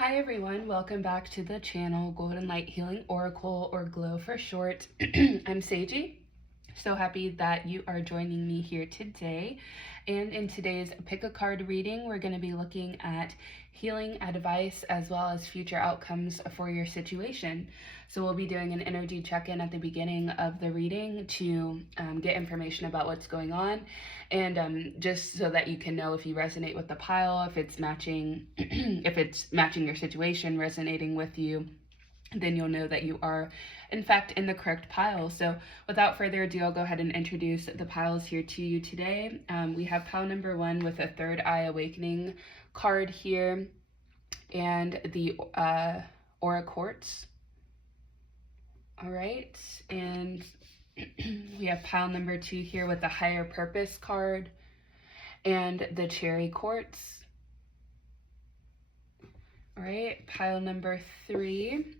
Hi everyone, welcome back to the channel Golden Light Healing Oracle, or GLOW for short. I'm Seiji. So happy that you are joining me here today. And in today's pick a card reading, we're going to be looking at healing advice as well as future outcomes for your situation. So we'll be doing an energy check-in at the beginning of the reading to get information about what's going on, and just so that you can know if you resonate with the pile, if it's matching, if it's matching your situation, resonating with you, then you'll know that you are in fact in the correct pile. So without further ado, I'll go ahead and introduce the piles here to you today. We have pile number 1 with a third eye awakening card here, and the aura quartz. All right, and we have pile number 2 here with the higher purpose card and the cherry quartz. All right, pile number 3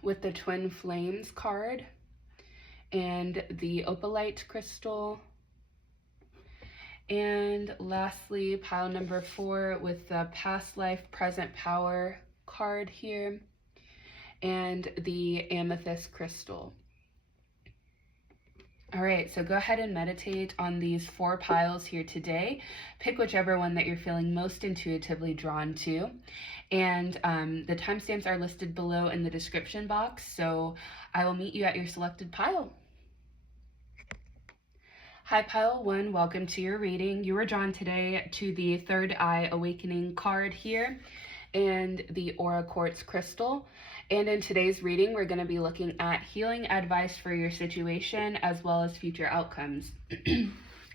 with the twin flames card and the opalite crystal. And lastly, pile number 4 with the past life present power card here and the amethyst crystal. All right, so go ahead and meditate on these 4 piles here today. Pick whichever one that you're feeling most intuitively drawn to. And the timestamps are listed below in the description box, so I will meet you at your selected pile. Hi, pile 1, welcome to your reading. You were drawn today to the third eye awakening card here and the aura quartz crystal. And in today's reading, we're going to be looking at healing advice for your situation as well as future outcomes.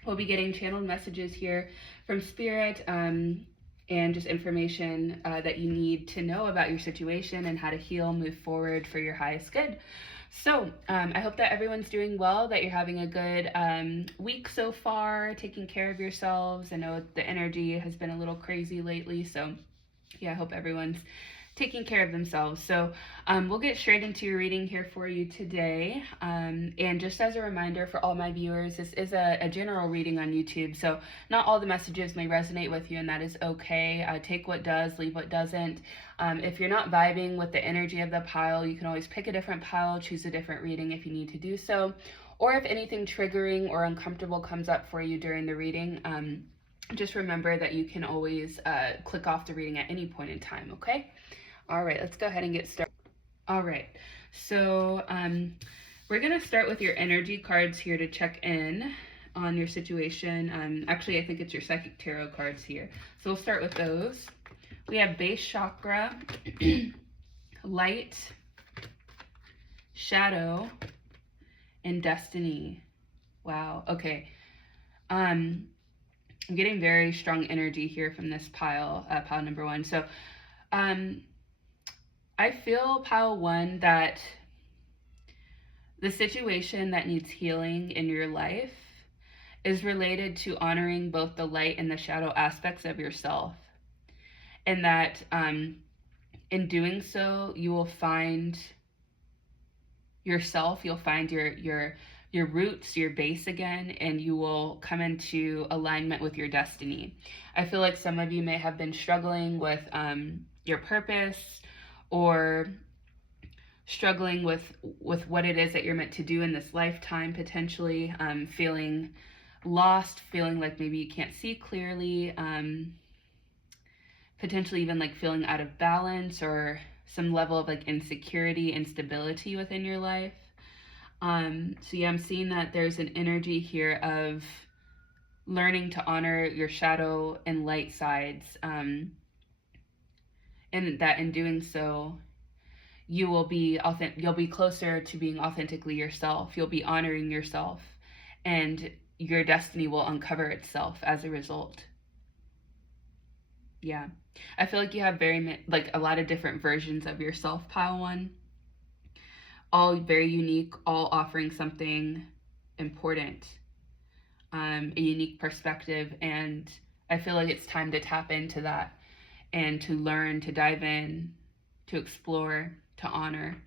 We'll be getting channeled messages here from Spirit and just information that you need to know about your situation and how to heal, move forward for your highest good. So I hope that everyone's doing well, that you're having a good week so far, taking care of yourselves. I know the energy has been a little crazy lately, so yeah, I hope everyone's taking care of themselves. So we'll get straight into your reading here for you today. And just as a reminder for all my viewers, this is a general reading on YouTube, so not all the messages may resonate with you, and that is okay. Take what does, leave what doesn't. If you're not vibing with the energy of the pile, you can always pick a different pile, choose a different reading if you need to do so. Or if anything triggering or uncomfortable comes up for you during the reading, just remember that you can always click off the reading at any point in time, okay? All right, let's go ahead and get started. All right, so we're going to start with your energy cards here to check in on your situation. Actually, I think it's your psychic tarot cards here. So we'll start with those. We have base chakra, light, shadow, and destiny. Wow, okay. I'm getting very strong energy here from this pile, pile number 1. So I feel, pile 1, that the situation that needs healing in your life is related to honoring both the light and the shadow aspects of yourself. And that in doing so, you will find yourself, you'll find your roots, your base again, and you will come into alignment with your destiny. I feel like some of you may have been struggling with your purpose, or struggling with what it is that you're meant to do in this lifetime, potentially feeling lost, feeling like maybe you can't see clearly, potentially even like feeling out of balance, or some level of like insecurity, instability within your life. So yeah, I'm seeing that there's an energy here of learning to honor your shadow and light sides, and that in doing so, you'll be closer to being authentically yourself. You'll be honoring yourself, and your destiny will uncover itself as a result. Yeah, I feel like you have a lot of different versions of yourself, pile 1, all very unique, all offering something important, a unique perspective, and I feel like it's time to tap into that and to learn, to dive in, to explore, to honor.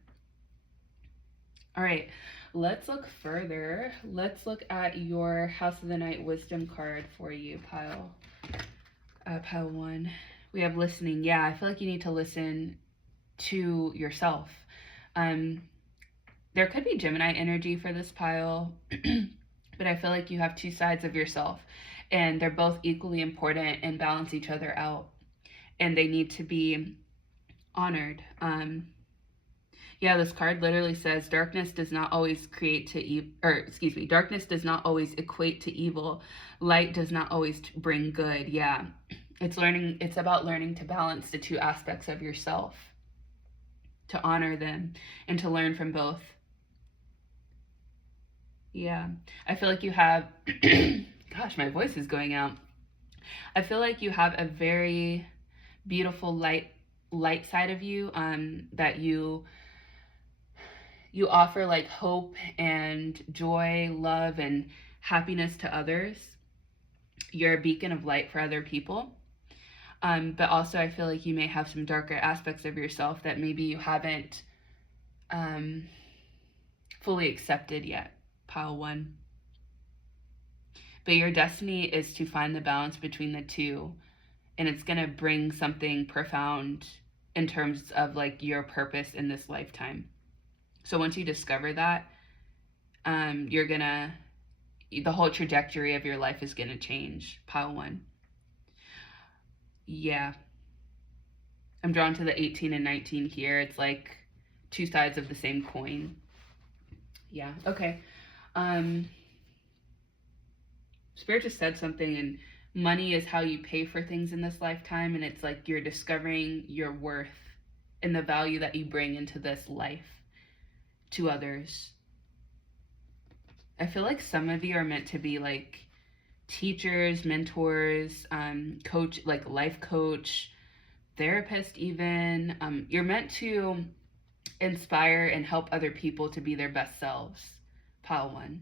All right, let's look further. Let's look at your House of the Night Wisdom card for you, pile 1. We have listening. Yeah, I feel like you need to listen to yourself. There could be Gemini energy for this pile, but I feel like you have two sides of yourself, and they're both equally important and balance each other out, and they need to be honored. Yeah, this card literally says darkness does not always darkness does not always equate to evil. Light does not always bring good. Yeah, it's about learning to balance the two aspects of yourself, to honor them, and to learn from both. Yeah, I feel like you have, gosh, my voice is going out. I feel like you have a very beautiful light side of you, that you offer like hope and joy, love, and happiness to others. You're a beacon of light for other people. But also I feel like you may have some darker aspects of yourself that maybe you haven't fully accepted yet, pile 1. But your destiny is to find the balance between the two, and it's going to bring something profound in terms of like your purpose in this lifetime. So once you discover that, the whole trajectory of your life is going to change, pile 1. Yeah. I'm drawn to the 18 and 19 here. It's like two sides of the same coin. Yeah, okay. Spirit just said something, and money is how you pay for things in this lifetime, and it's like you're discovering your worth and the value that you bring into this life to others. I feel like some of you are meant to be like teachers, mentors, coach, like life coach, therapist even. You're meant to inspire and help other people to be their best selves, pile 1.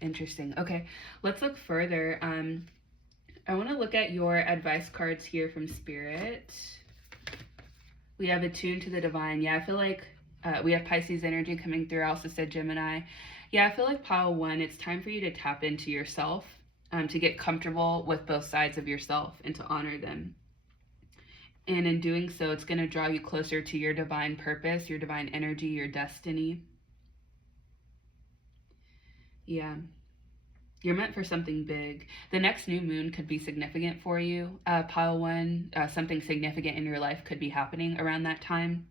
Interesting. Okay, let's look further. I want to look at your advice cards here from Spirit. We have attuned to the divine. Yeah, I feel like we have Pisces energy coming through. I also said Gemini. Yeah, I feel like pile 1, it's time for you to tap into yourself, to get comfortable with both sides of yourself and to honor them. And in doing so, it's going to draw you closer to your divine purpose, your divine energy, your destiny. Yeah. You're meant for something big. The next new moon could be significant for you, pile 1. Something significant in your life could be happening around that time.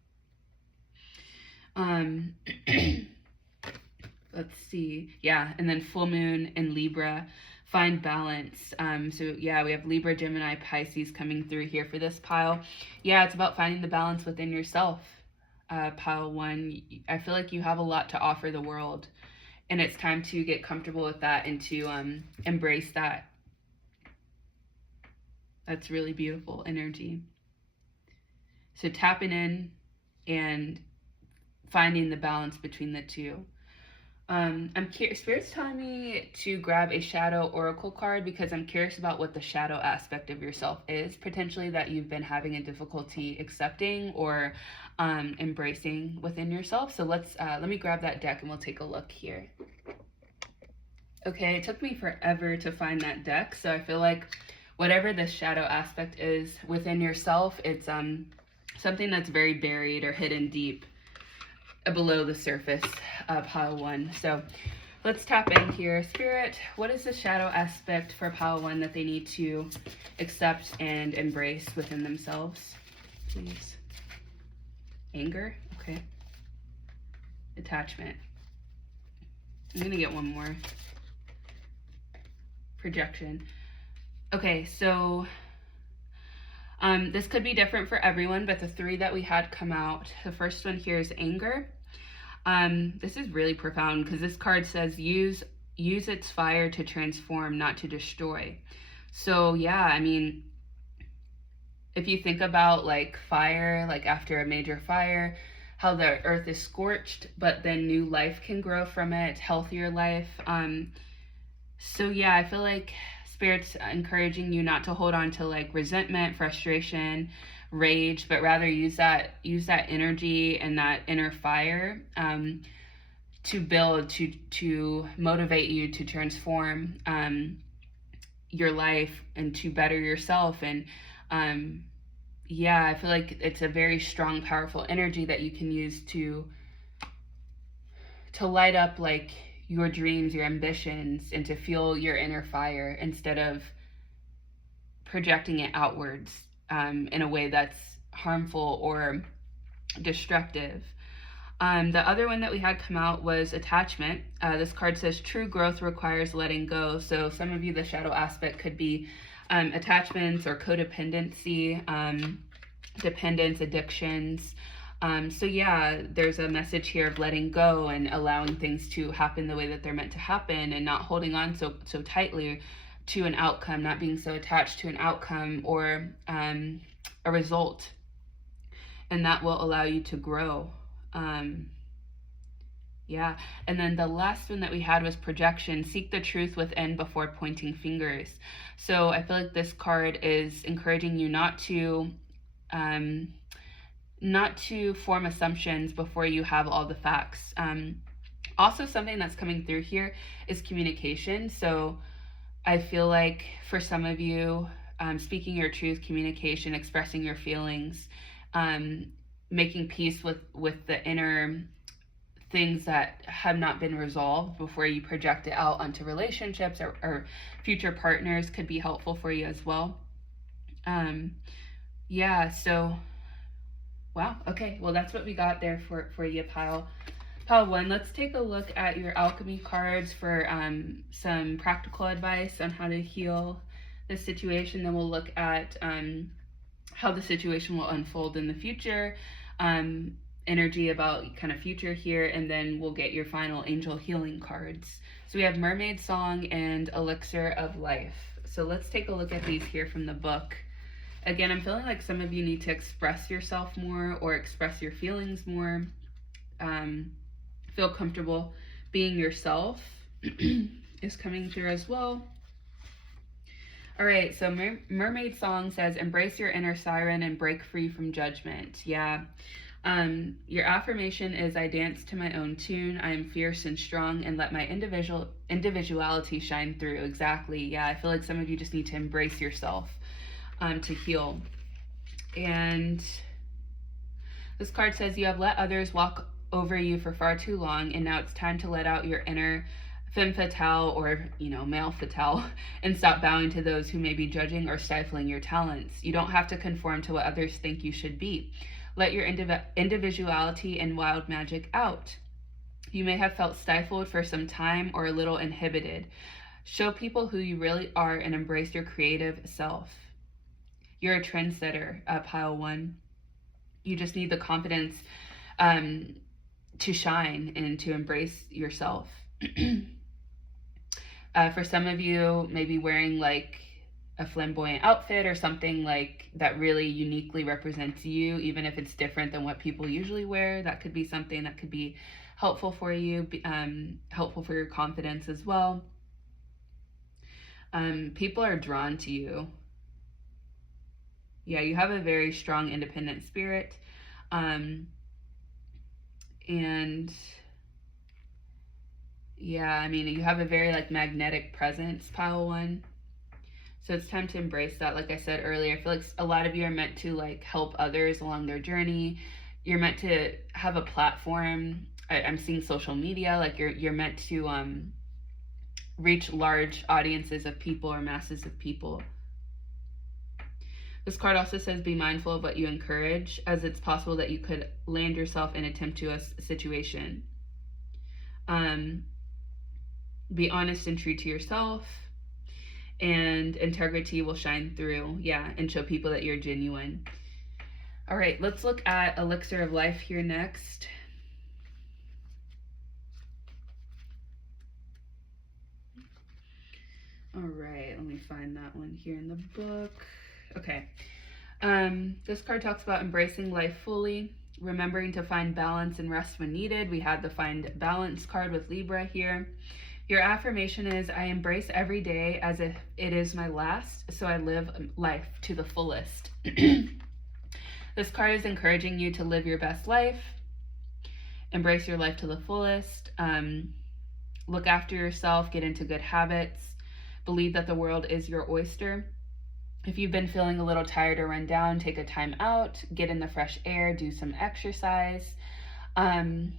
Let's see. Yeah, and then full moon in Libra. Find balance. So yeah, we have Libra, Gemini, Pisces coming through here for this pile. Yeah, it's about finding the balance within yourself, pile 1. I feel like you have a lot to offer the world, and it's time to get comfortable with that and to embrace that. That's really beautiful energy. So tapping in and finding the balance between the two. Spirit's telling me to grab a shadow oracle card because I'm curious about what the shadow aspect of yourself is, potentially that you've been having a difficulty accepting or embracing within yourself. So let me grab that deck and we'll take a look here. Okay, it took me forever to find that deck, so I feel like whatever the shadow aspect is within yourself, it's something that's very buried or hidden deep below the surface, pile 1. So let's tap in here. Spirit, what is the shadow aspect for pile 1 that they need to accept and embrace within themselves, please? Anger, okay. Attachment. I'm gonna get one more. Projection. Okay, so this could be different for everyone, but the 3 that we had come out, the first one here is anger. This is really profound because this card says use its fire to transform, not to destroy. So yeah, I mean, if you think about like fire, like after a major fire, how the earth is scorched, but then new life can grow from it, healthier life. So yeah, I feel like Spirit's encouraging you not to hold on to like resentment, frustration, rage, but rather use that energy and that inner fire to build, to motivate you to transform, your life and to better yourself. And yeah, I feel like it's a very strong, powerful energy that you can use to light up like your dreams, your ambitions, and to fuel your inner fire instead of projecting it outwards in a way that's harmful or destructive. The other one that we had come out was attachment. This card says true growth requires letting go. So some of you, the shadow aspect could be attachments or codependency, dependence, addictions. So yeah, there's a message here of letting go and allowing things to happen the way that they're meant to happen, and not holding on so tightly to an outcome, not being so attached to an outcome or a result. And that will allow you to grow. Yeah. And then the last one that we had was projection. Seek the truth within before pointing fingers. So I feel like this card is encouraging you not to form assumptions before you have all the facts. Also, something that's coming through here is communication. So I feel like for some of you, speaking your truth, communication, expressing your feelings, making peace with the inner things that have not been resolved before you project it out onto relationships or future partners could be helpful for you as well. Yeah, so wow, okay, well that's what we got there for you, pile one. Let's take a look at your alchemy cards for some practical advice on how to heal this situation. Then we'll look at how the situation will unfold in the future, energy about kind of future here, and then we'll get your final angel healing cards. So we have Mermaid Song and Elixir of Life. So let's take a look at these here from the book. Again, I'm feeling like some of you need to express yourself more or express your feelings more. Feel comfortable being yourself is coming through as well. All right, so Mermaid Song says, embrace your inner siren and break free from judgment. Yeah. Your affirmation is, I dance to my own tune. I am fierce and strong and let my individuality shine through. Exactly. Yeah, I feel like some of you just need to embrace yourself to heal. And this card says, you have let others walk over you for far too long, and now it's time to let out your inner femme fatale or, male fatale and stop bowing to those who may be judging or stifling your talents. You don't have to conform to what others think you should be. Let your individuality and wild magic out. You may have felt stifled for some time or a little inhibited. Show people who you really are and embrace your creative self. You're a trendsetter, pile one. You just need the confidence to shine and to embrace yourself. For some of you, maybe wearing like a flamboyant outfit or something like that really uniquely represents you, even if it's different than what people usually wear. That could be something that could be helpful for you, helpful for your confidence as well. People are drawn to you. Yeah, you have a very strong independent spirit. And yeah, I mean, you have a very like magnetic presence, pile one. So it's time to embrace that. Like I said earlier, I feel like a lot of you are meant to like help others along their journey. You're meant to have a platform. I'm seeing social media, like you're meant to reach large audiences of people or masses of people. This card also says, be mindful of what you encourage, as it's possible that you could land yourself in a tempestuous situation. Be honest and true to yourself, and integrity will shine through, yeah, and show people that you're genuine. All right, let's look at Elixir of Life here next. All right, let me find that one here in the book. Okay. This card talks about embracing life fully, remembering to find balance and rest when needed. We had the Find Balance card with Libra here. Your affirmation is, I embrace every day as if it is my last, so I live life to the fullest. This card is encouraging you to live your best life, embrace your life to the fullest, look after yourself, get into good habits, Believe that the world is your oyster. If you've been feeling a little tired or run down, take a time out, get in the fresh air, do some exercise. And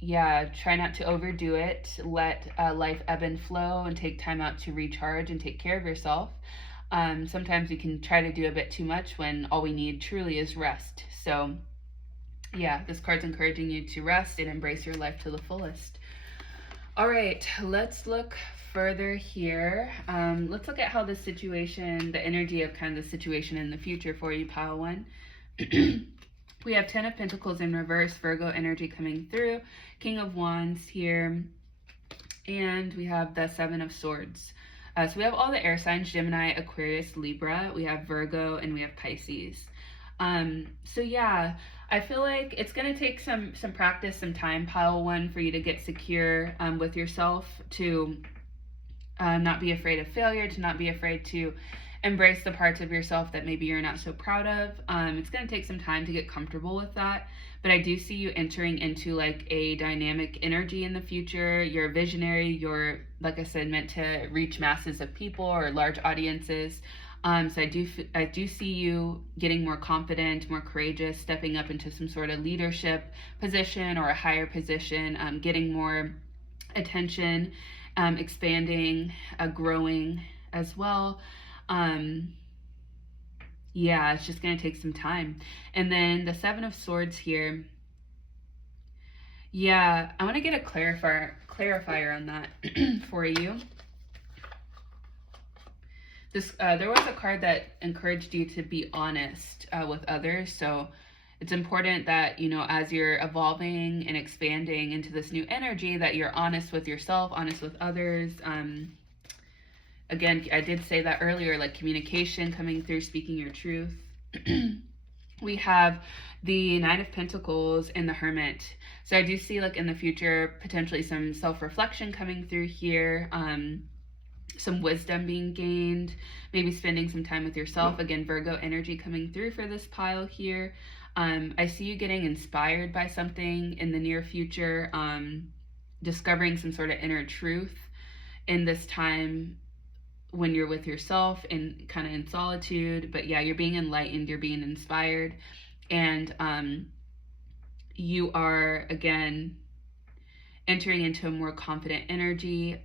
yeah, try not to overdo it. Let life ebb and flow and take time out to recharge and take care of yourself. Sometimes we can try to do a bit too much when all we need truly is rest. So yeah, this card's encouraging you to rest and embrace your life to the fullest. All right, let's look further here. Let's look at how the situation, the energy of kind of the situation in the future for you, Pile 1. We have 10 of Pentacles in reverse, Virgo energy coming through, King of Wands here, and we have the 7 of Swords. So we have all the air signs, Gemini, Aquarius, Libra, we have Virgo, and we have Pisces. So yeah, I feel like it's going to take some practice, some time, Pile 1, for you to get secure with yourself, to not be afraid of failure, to not be afraid to embrace the parts of yourself that maybe you're not so proud of. It's going to take some time to get comfortable with that, but I do see you entering into like a dynamic energy in the future. You're a visionary. You're, like I said, meant to reach masses of people or large audiences. So I do see you getting more confident, more courageous, stepping up into some sort of leadership position or a higher position, getting more attention, expanding, growing as well. Yeah, it's just going to take some time. And then the 7 of Swords here. Yeah, I want to get a clarifier on that for you. This there was a card that encouraged you to be honest with others. So it's important that, you know, as you're evolving and expanding into this new energy, that you're honest with yourself, honest with others. Again, I did say that earlier, like communication coming through, speaking your truth. We have the 9 of Pentacles and the Hermit. So I do see, like, in the future, potentially some self-reflection coming through here, some wisdom being gained, maybe spending some time with yourself. Again, Virgo energy coming through for this pile here. I see you getting inspired by something in the near future, discovering some sort of inner truth in this time when you're with yourself and kind of in solitude. But yeah, you're being enlightened, you're being inspired, and you are, again, entering into a more confident energy,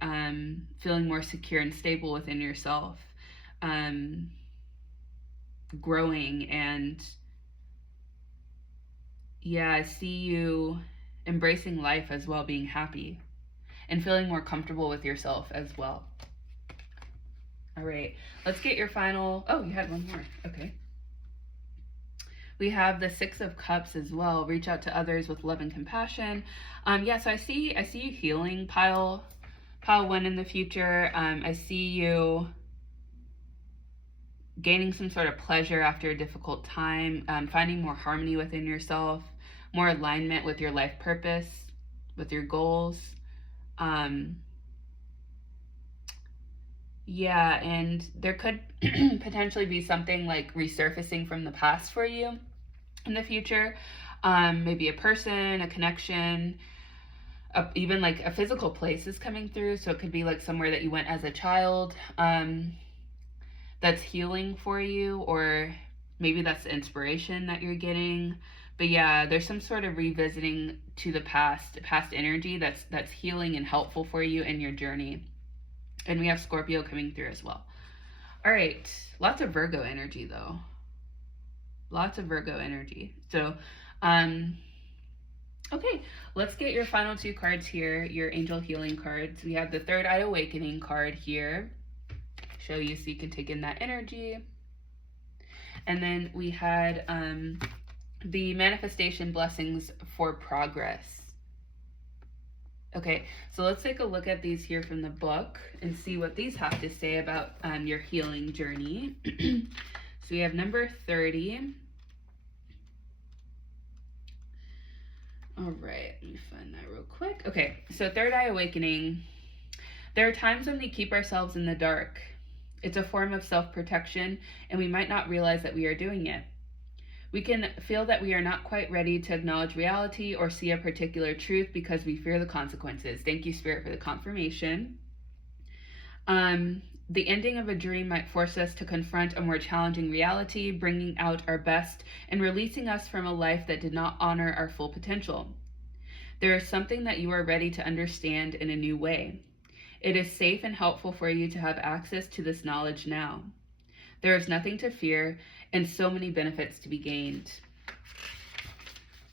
feeling more secure and stable within yourself, growing. And yeah, I see you embracing life as well, being happy and feeling more comfortable with yourself as well. All right, let's get your final. Oh, you had one more. Okay. We have the 6 of Cups as well. Reach out to others with love and compassion. Yeah, so I see you healing, pile 1, in the future. I see you gaining some sort of pleasure after a difficult time, finding more harmony within yourself, more alignment with your life purpose, with your goals. Yeah, and there could potentially be something like resurfacing from the past for you in the future. Maybe a person, a connection, even like a physical place is coming through. So it could be like somewhere that you went as a child, that's healing for you, or maybe that's the inspiration that you're getting. But yeah, there's some sort of revisiting to the past energy that's healing and helpful for you in your journey. And we have Scorpio coming through as well. All right, lots of Virgo energy though. Lots of Virgo energy. So, okay, let's get your final 2 cards here, your angel healing cards. We have the Third Eye Awakening card here. Show you so you can take in that energy. And then we had the Manifestation Blessings for Progress. Okay, so let's take a look at these here from the book and see what these have to say about your healing journey. So we have number 30. All right, let me find that real quick. Okay, so Third Eye Awakening. There are times when we keep ourselves in the dark. It's a form of self-protection, and we might not realize that we are doing it. We can feel that we are not quite ready to acknowledge reality or see a particular truth because we fear the consequences. Thank you, Spirit, for the confirmation. The ending of a dream might force us to confront a more challenging reality, bringing out our best and releasing us from a life that did not honor our full potential. There is something that you are ready to understand in a new way. It is safe and helpful for you to have access to this knowledge now. There is nothing to fear and so many benefits to be gained.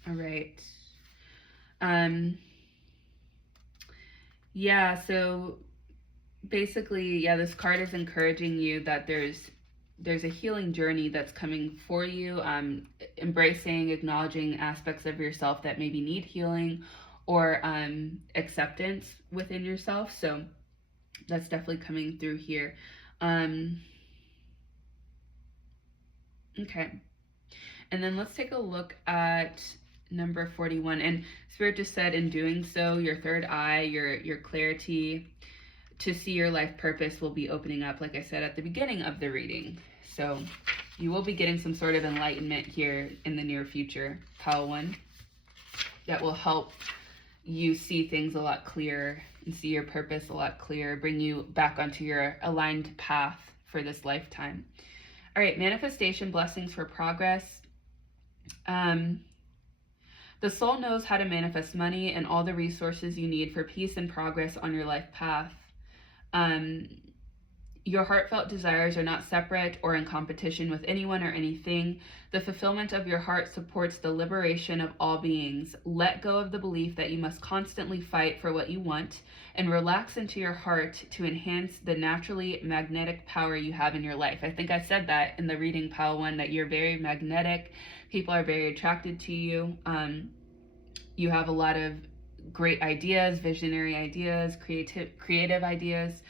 All right. Yeah, so basically, yeah, this card is encouraging you that there's a healing journey that's coming for you, embracing, acknowledging aspects of yourself that maybe need healing or acceptance within yourself. So that's definitely coming through here. Okay. And then let's take a look at number 41. And Spirit just said, in doing so, your third eye, your clarity to see your life purpose will be opening up, like I said at the beginning of the reading. So you will be getting some sort of enlightenment here in the near future, Pile 1, that will help you see things a lot clearer and see your purpose a lot clearer, bring you back onto your aligned path for this lifetime. All right, manifestation, blessings for progress. The soul knows how to manifest money and all the resources you need for peace and progress on your life path. Your heartfelt desires are not separate or in competition with anyone or anything. The fulfillment of your heart supports the liberation of all beings. Let go of the belief that you must constantly fight for what you want and relax into your heart to enhance the naturally magnetic power you have in your life. I think I said that in the reading, Pile 1, that you're very magnetic. People are very attracted to you. You have a lot of great ideas, visionary ideas, creative ideas.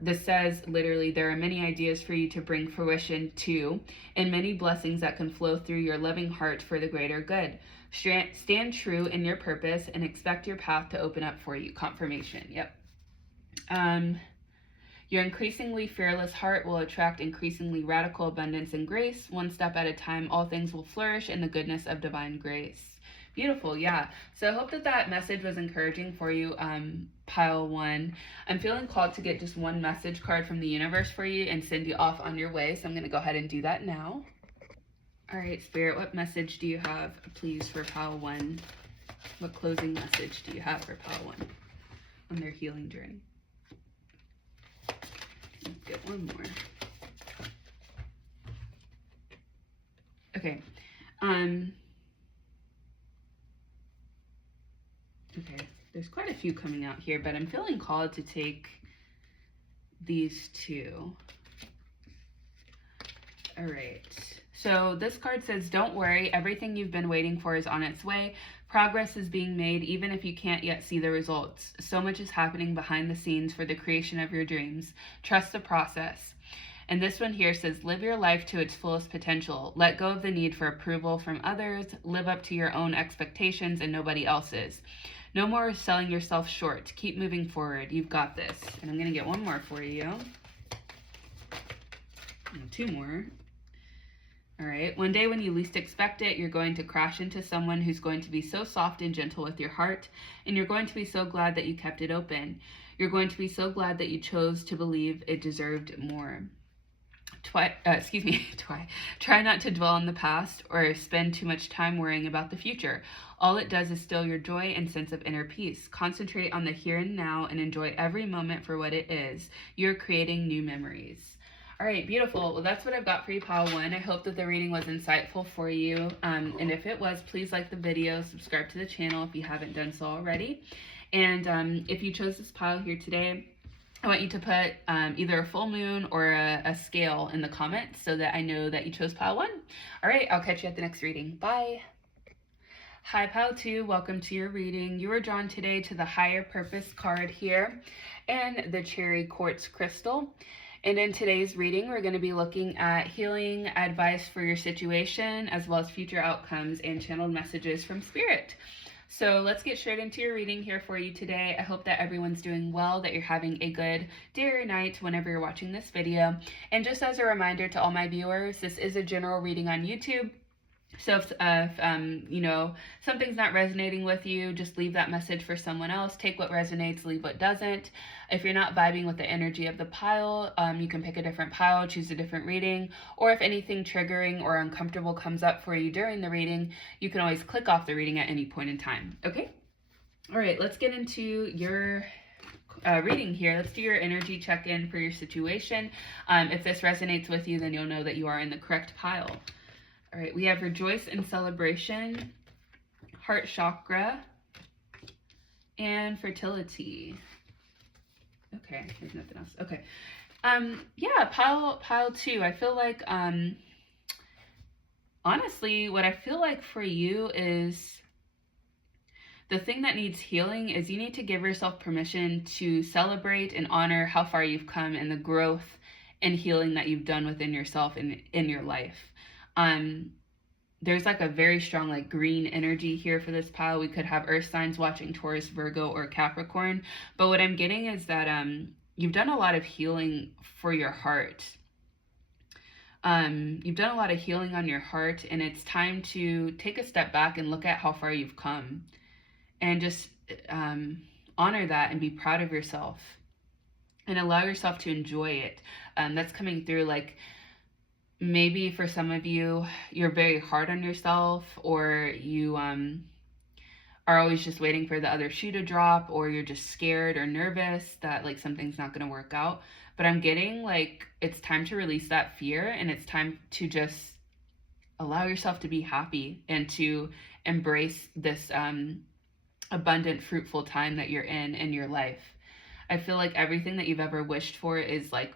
This says literally there are many ideas for you to bring fruition to and many blessings that can flow through your loving heart for the greater good. Stand true in your purpose and expect your path to open up for you. Confirmation. Yep. Your increasingly fearless heart will attract increasingly radical abundance and grace. One step at a time, all things will flourish in the goodness of divine grace. Beautiful, yeah. So I hope that message was encouraging for you, Pile 1. I'm feeling called to get just one message card from the universe for you and send you off on your way. So I'm going to go ahead and do that now. All right, Spirit, what message do you have, please, for Pile 1? What closing message do you have for Pile 1 on their healing journey? Let's get one more. Okay. Okay, there's quite a few coming out here, but I'm feeling called to take these two. All right, so this card says, don't worry, everything you've been waiting for is on its way. Progress is being made even if you can't yet see the results. So much is happening behind the scenes for the creation of your dreams. Trust the process. And this one here says, live your life to its fullest potential. Let go of the need for approval from others. Live up to your own expectations and nobody else's. No more selling yourself short. Keep moving forward. You've got this. And I'm going to get one more for you. And two more. All right. One day when you least expect it, you're going to crash into someone who's going to be so soft and gentle with your heart. And you're going to be so glad that you kept it open. You're going to be so glad that you chose to believe it deserved more. Try not to dwell on the past or spend too much time worrying about the future. All it does is still your joy and sense of inner peace. Concentrate on the here and now and enjoy every moment for what it is. You're creating new memories. All right, beautiful. Well, that's what I've got for you, Pile 1. I hope that the reading was insightful for you. And if it was, please like the video, subscribe to the channel if you haven't done so already. And if you chose this pile here today, I want you to put either a full moon or a scale in the comments so that I know that you chose Pile 1. All right, I'll catch you at the next reading. Bye. Hi, Pile 2. Welcome to your reading. You were drawn today to the Higher Purpose card here and the Cherry Quartz Crystal. And in today's reading, we're going to be looking at healing advice for your situation, as well as future outcomes and channeled messages from Spirit. So let's get straight into your reading here for you today. I hope that everyone's doing well, that you're having a good day or night whenever you're watching this video. And just as a reminder to all my viewers, this is a general reading on YouTube. So if you know, something's not resonating with you, just leave that message for someone else. Take what resonates, leave what doesn't. If you're not vibing with the energy of the pile, you can pick a different pile, choose a different reading. Or if anything triggering or uncomfortable comes up for you during the reading, you can always click off the reading at any point in time. Okay? All right, let's get into your reading here. Let's do your energy check-in for your situation. If this resonates with you, then you'll know that you are in the correct pile. All right, we have rejoice and celebration, heart chakra, and fertility. Okay, there's nothing else. Okay. Yeah, pile 2. I feel like, honestly, what I feel like for you is the thing that needs healing is you need to give yourself permission to celebrate and honor how far you've come and the growth and healing that you've done within yourself and in your life. There's like a very strong like green energy here for this pile. We could have earth signs watching Taurus, Virgo, or Capricorn. But what I'm getting is that you've done a lot of healing for your heart. You've done a lot of healing on your heart, and it's time to take a step back and look at how far you've come and just honor that and be proud of yourself and allow yourself to enjoy it. That's coming through. Like, maybe for some of you, you're very hard on yourself, or you are always just waiting for the other shoe to drop, or you're just scared or nervous that like something's not going to work out. But I'm getting like it's time to release that fear, and it's time to just allow yourself to be happy and to embrace this abundant, fruitful time that you're in your life. I feel like everything that you've ever wished for is like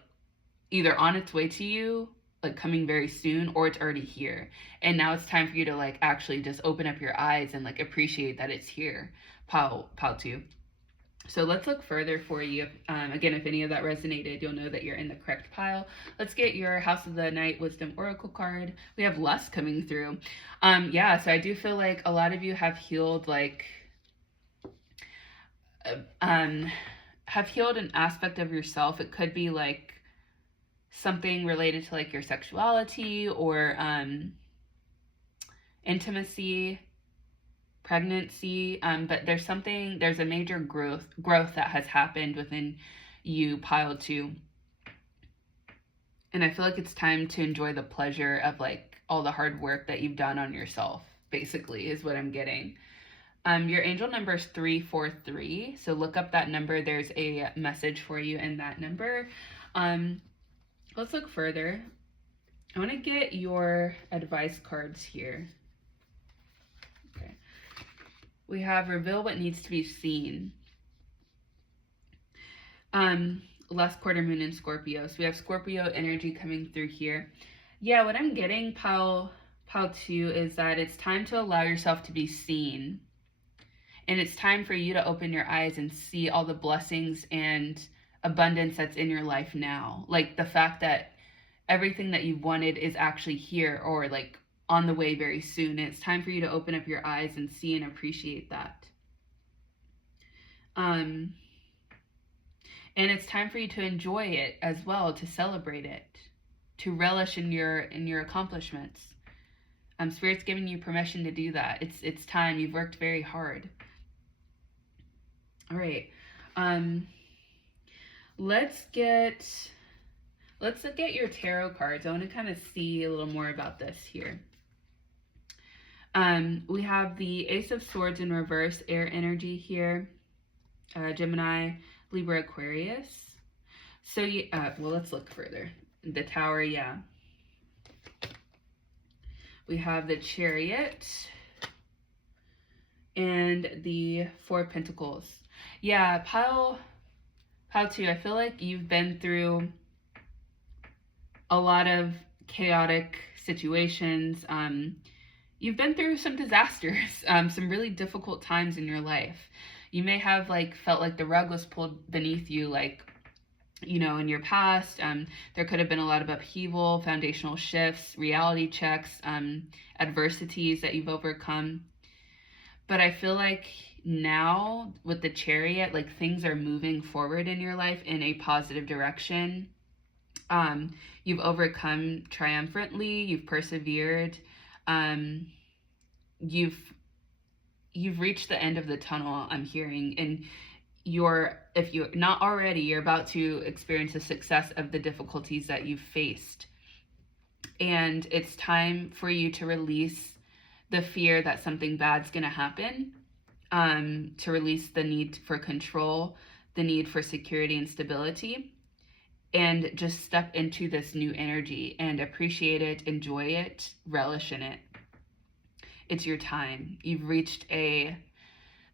either on its way to you, like coming very soon, or it's already here. And now it's time for you to like actually just open up your eyes and like appreciate that it's here. Pile 2. So let's look further for you. Again, if any of that resonated, you'll know that you're in the correct pile. Let's get your House of the Night Wisdom Oracle card. We have less coming through. Yeah, so I do feel like a lot of you have healed like have healed an aspect of yourself. It could be like something related to like your sexuality or intimacy, pregnancy, but there's a major growth that has happened within you, pile 2. And I feel like it's time to enjoy the pleasure of like all the hard work that you've done on yourself, basically, is what I'm getting. Your angel number is 343. So look up that number. There's a message for you in that number. Let's look further. I want to get your advice cards here. Okay. We have reveal what needs to be seen. Last quarter moon in Scorpio. So we have Scorpio energy coming through here. Yeah, what I'm getting, pile 2, is that it's time to allow yourself to be seen. And it's time for you to open your eyes and see all the blessings and abundance that's in your life now. Like the fact that everything that you wanted is actually here, or like on the way very soon. And it's time for you to open up your eyes and see and appreciate that. And it's time for you to enjoy it as well, to celebrate it, to relish in your accomplishments. Spirit's giving you permission to do that. It's time. You've worked very hard. All right. Let's look at your tarot cards. I want to kind of see a little more about this here. We have the Ace of Swords in reverse, air energy here. Gemini, Libra, Aquarius. So well, let's look further. The Tower, yeah. We have the Chariot and the Four of Pentacles. Yeah, pile 2, I feel like you've been through a lot of chaotic situations. You've been through some disasters, some really difficult times in your life. You may have like felt like the rug was pulled beneath you, like, you know, in your past. There could have been a lot of upheaval, foundational shifts, reality checks, adversities that you've overcome. But I feel like now with the Chariot, like things are moving forward in your life in a positive direction. You've overcome triumphantly, you've persevered, um, you've reached the end of the tunnel, I'm hearing, and if you're not already, you're about to experience the success of the difficulties that you've faced. And it's time for you to release the fear that something bad's going to happen, to release the need for control, the need for security and stability, and just step into this new energy and appreciate it, enjoy it, relish in it. It's your time. You've reached the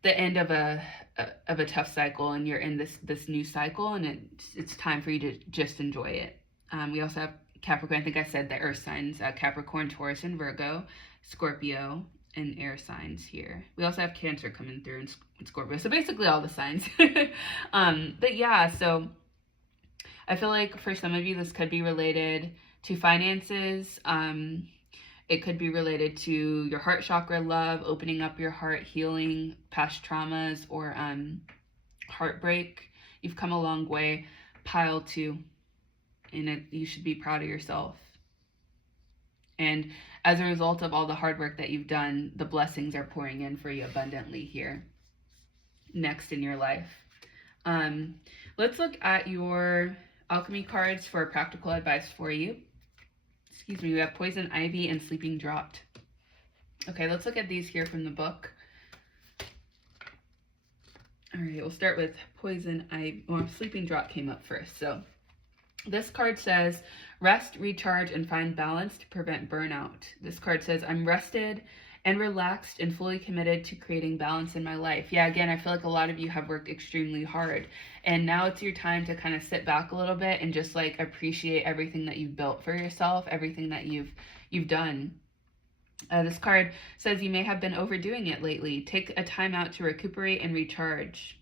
end of a tough cycle, and you're in this new cycle, and it's time for you to just enjoy it. We also have Capricorn. I think I said the earth signs: Capricorn, Taurus, and Virgo, Scorpio, and air signs here. We also have Cancer coming through in Scorpio. So basically all the signs. But yeah, so I feel like for some of you, this could be related to finances. It could be related to your heart chakra, love, opening up your heart, healing past traumas, or heartbreak. You've come a long way. Pile 2. And you should be proud of yourself. And as a result of all the hard work that you've done, the blessings are pouring in for you abundantly here. Next in your life. Let's look at your alchemy cards for practical advice for you. Excuse me, we have Poison Ivy and Sleeping Draught. Okay, let's look at these here from the book. All right, we'll start with Poison Ivy. Well, Sleeping Draught came up first. So this card says, rest, recharge, and find balance to prevent burnout. This card says, I'm rested and relaxed and fully committed to creating balance in my life. Yeah, again, I feel like a lot of you have worked extremely hard, and now it's your time to kind of sit back a little bit and just like appreciate everything that you've built for yourself, everything that you've done. This card says you may have been overdoing it lately. Take a time out to recuperate and recharge.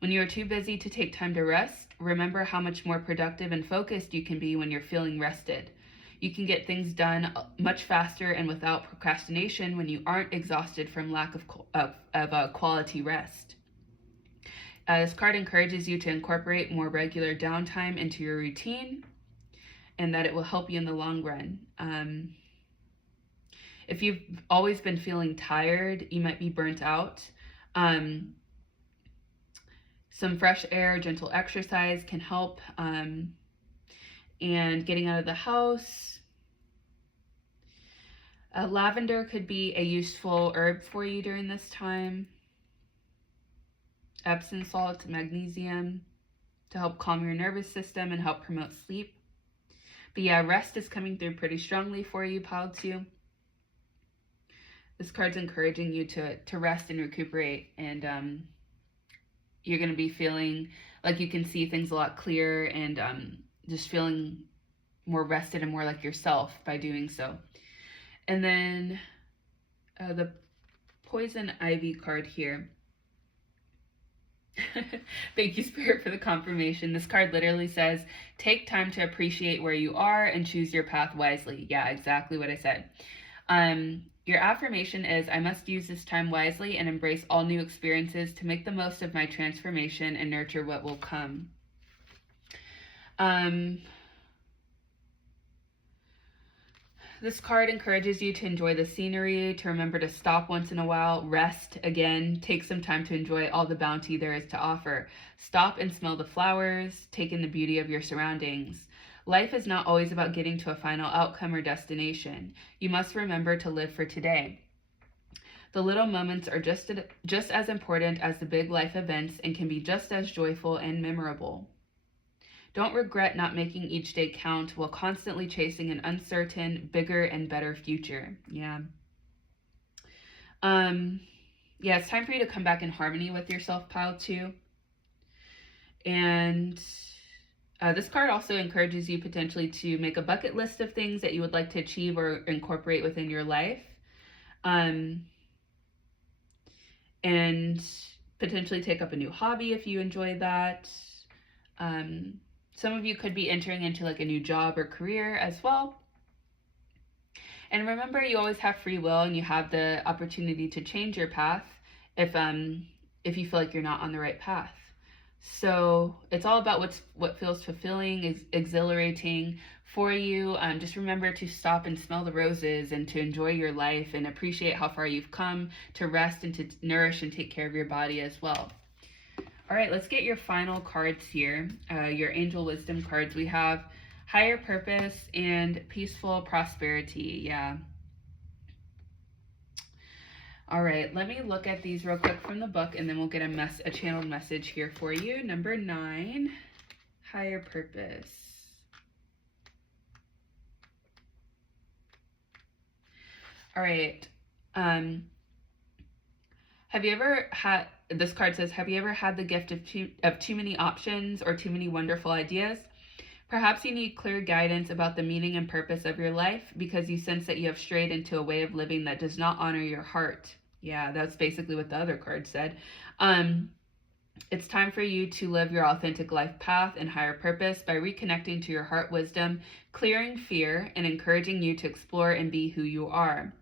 When you are too busy to take time to rest, remember how much more productive and focused you can be when you're feeling rested. You can get things done much faster and without procrastination when you aren't exhausted from lack of quality rest. This card encourages you to incorporate more regular downtime into your routine, and that it will help you in the long run. If you've always been feeling tired, you might be burnt out. Some fresh air, gentle exercise can help. And getting out of the house. Lavender could be a useful herb for you during this time. Epsom salt, magnesium to help calm your nervous system and help promote sleep. But yeah, rest is coming through pretty strongly for you, pile 2. This card's encouraging you to rest and recuperate, and you're going to be feeling like you can see things a lot clearer, and just feeling more rested and more like yourself by doing so. And then the Poison Ivy card here. Thank you, Spirit, for the confirmation. This card literally says, take time to appreciate where you are and choose your path wisely. Yeah, exactly what I said. Your affirmation is, I must use this time wisely and embrace all new experiences to make the most of my transformation and nurture what will come. This card encourages you to enjoy the scenery, to remember to stop once in a while, rest again, take some time to enjoy all the bounty there is to offer. Stop and smell the flowers, take in the beauty of your surroundings. Life is not always about getting to a final outcome or destination. You must remember to live for today. The little moments are just as important as the big life events and can be just as joyful and memorable. Don't regret not making each day count while constantly chasing an uncertain, bigger, and better future. Yeah. Yeah, it's time for you to come back in harmony with yourself, pile 2. And this card also encourages you potentially to make a bucket list of things that you would like to achieve or incorporate within your life. And potentially take up a new hobby if you enjoy that. Some of you could be entering into like a new job or career as well. And remember, you always have free will and you have the opportunity to change your path if you feel like you're not on the right path. So it's all about what feels fulfilling, is exhilarating for you. Just remember to stop and smell the roses and to enjoy your life and appreciate how far you've come, to rest and to nourish and take care of your body as well. All right, let's get your final cards here, your angel wisdom cards. We have higher purpose and peaceful prosperity. Yeah. All right, let me look at these real quick from the book, and then we'll get a channeled message here for you. Number 9, higher purpose. All right. Have you ever had, this card says, have you ever had the gift of too many options or too many wonderful ideas? Perhaps you need clear guidance about the meaning and purpose of your life because you sense that you have strayed into a way of living that does not honor your heart. Yeah, that's basically what the other card said. It's time for you to live your authentic life path and higher purpose by reconnecting to your heart wisdom, clearing fear, and encouraging you to explore and be who you are.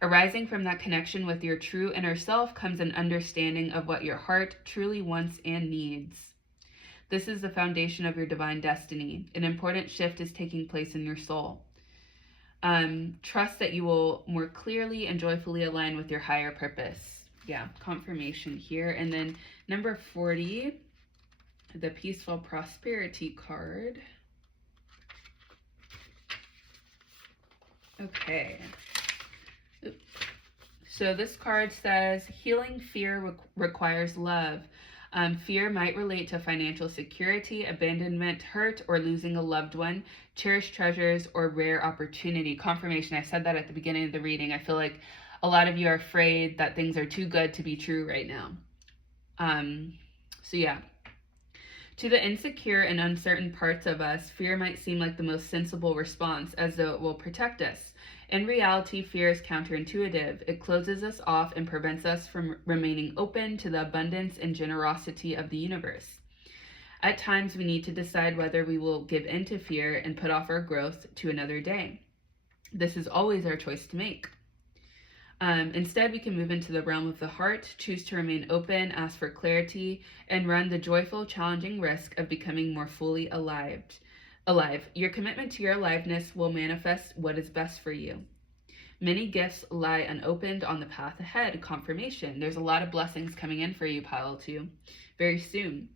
Arising from that connection with your true inner self comes an understanding of what your heart truly wants and needs. This is the foundation of your divine destiny. An important shift is taking place in your soul. Trust that you will more clearly and joyfully align with your higher purpose. Yeah, confirmation here. And then number 40, the peaceful prosperity card. Okay. So this card says, healing fear requires love. Fear might relate to financial security, abandonment, hurt, or losing a loved one, cherished treasures, or rare opportunity. Confirmation, I said that at the beginning of the reading. I feel like a lot of you are afraid that things are too good to be true right now. So yeah. To the insecure and uncertain parts of us, fear might seem like the most sensible response, as though it will protect us. In reality, fear is counterintuitive. It closes us off and prevents us from remaining open to the abundance and generosity of the universe. At times, we need to decide whether we will give in to fear and put off our growth to another day. This is always our choice to make. Instead, we can move into the realm of the heart, choose to remain open, ask for clarity, and run the joyful, challenging risk of becoming more fully alive. Your commitment to your aliveness will manifest what is best for you. Many gifts lie unopened on the path ahead. Confirmation. There's a lot of blessings coming in for you, pile 2, very soon.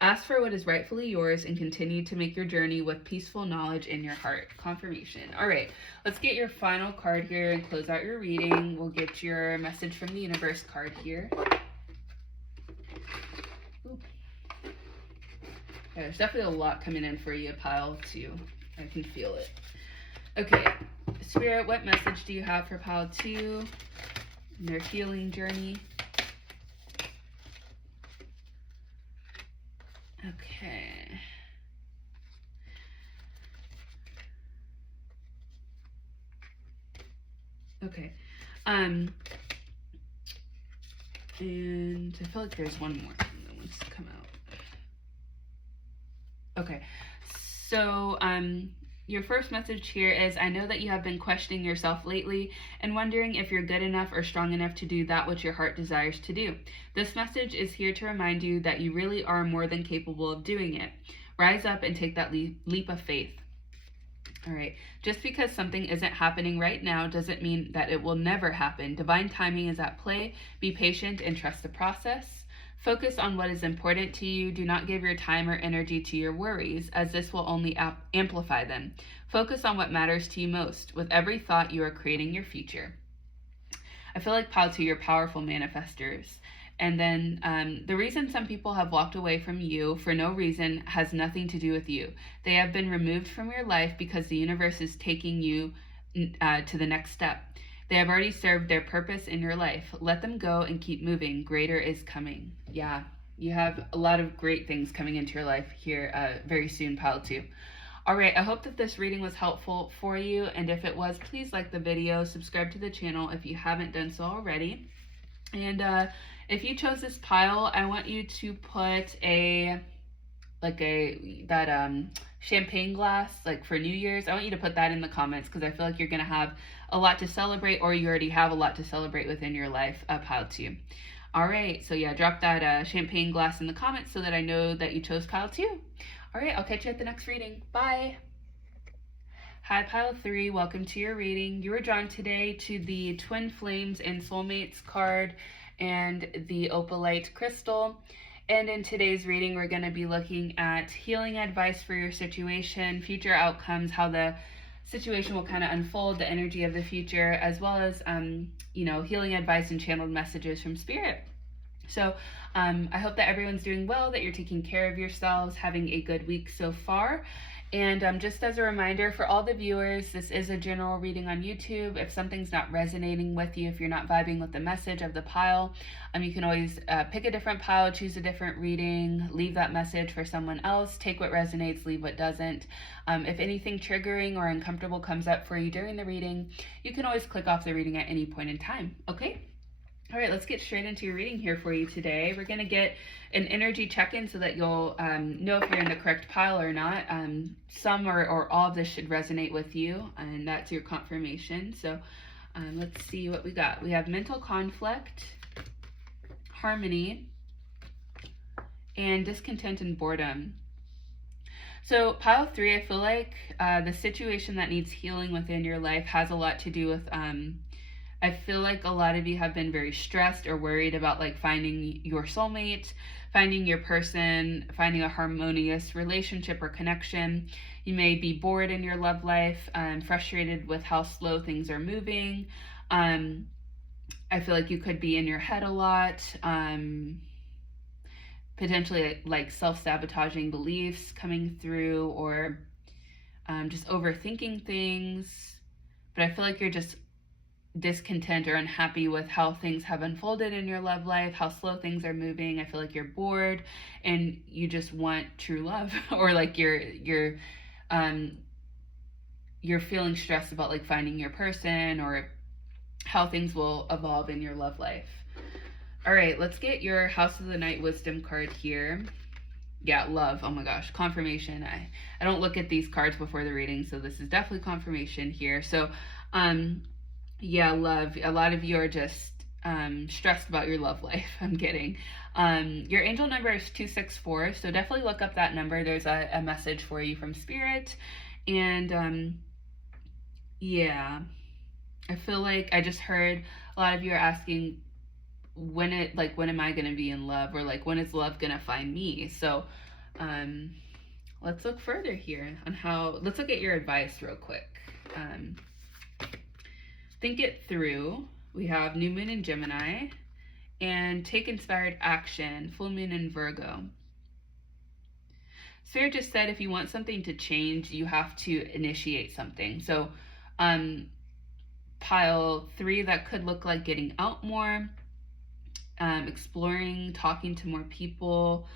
Ask for what is rightfully yours and continue to make your journey with peaceful knowledge in your heart. Confirmation. All right, let's get your final card here and close out your reading. We'll get your message from the universe card here. Ooh. Yeah, there's definitely a lot coming in for you, pile 2. I can feel it. Okay, Spirit, what message do you have for pile 2 in their healing journey? Okay. Okay. And I feel like there's one more thing that wants to come out. Okay. So, your first message here is, I know that you have been questioning yourself lately and wondering if you're good enough or strong enough to do that which your heart desires to do. This message is here to remind you that you really are more than capable of doing it. Rise up and take that leap of faith. All right, just because something isn't happening right now doesn't mean that it will never happen. Divine timing is at play. Be patient and trust the process. Focus on what is important to you. Do not give your time or energy to your worries, as this will only amplify them. Focus on what matters to you most. With every thought, you are creating your future. I feel like pile 2, you're powerful manifestors. And then the reason some people have walked away from you for no reason has nothing to do with you. They have been removed from your life because the universe is taking you to the next step. They have already served their purpose in your life. Let them go and keep moving. Greater is coming. Yeah, you have a lot of great things coming into your life here very soon, pile 2. All right, I hope that this reading was helpful for you. And if it was, please like the video, subscribe to the channel if you haven't done so already. And if you chose this pile, I want you to put a champagne glass like for New Year's. I want you to put that in the comments because I feel like you're gonna have a lot to celebrate, or you already have a lot to celebrate within your life. Pile 2. All right, so yeah, drop that champagne glass in the comments so that I know that you chose pile 2. All right, I'll catch you at the next reading. Bye. Hi, pile 3. Welcome to your reading. You were drawn today to the Twin Flames and Soulmates card and the opalite crystal. And in today's reading, we're going to be looking at healing advice for your situation, future outcomes, how the situation will kind of unfold, the energy of the future, as well as, healing advice and channeled messages from Spirit. So I hope that everyone's doing well, that you're taking care of yourselves, having a good week so far. And just as a reminder for all the viewers, this is a general reading on YouTube. If something's not resonating with you, if you're not vibing with the message of the pile, you can always pick a different pile, choose a different reading, leave that message for someone else, take what resonates, leave what doesn't. If anything triggering or uncomfortable comes up for you during the reading, you can always click off the reading at any point in time, okay? All right, let's get straight into your reading here for you today. We're going to get an energy check-in so that you'll know if you're in the correct pile or not. Some or all of this should resonate with you, and that's your confirmation. So let's see what we got. We have mental conflict, harmony, and discontent and boredom. So pile 3, I feel like the situation that needs healing within your life has a lot to do with I feel like a lot of you have been very stressed or worried about like finding your soulmate, finding your person, finding a harmonious relationship or connection. You may be bored in your love life, frustrated with how slow things are moving. I feel like you could be in your head a lot, potentially like self-sabotaging beliefs coming through, or just overthinking things. But I feel like you're just discontent or unhappy with how things have unfolded in your love life, how slow things are moving. I feel like you're bored and you just want true love, or like you're feeling stressed about like finding your person or how things will evolve in your love life. All right, let's get your House of the Night Wisdom card here. Yeah, love. Oh my gosh, confirmation. I don't look at these cards before the reading, so this is definitely confirmation here. So yeah, love. A lot of you are just stressed about your love life. I'm kidding. Your angel number is 264, so definitely look up that number. There's a message for you from Spirit. And yeah, I feel like I just heard a lot of you are asking when am I going to be in love, or like when is love going to find me? So let's look further here on let's look at your advice real quick. Think it through. We have new moon in Gemini, and take inspired action, full moon in Virgo. Spirit just said if you want something to change, you have to initiate something. So pile 3, that could look like getting out more, exploring, talking to more people.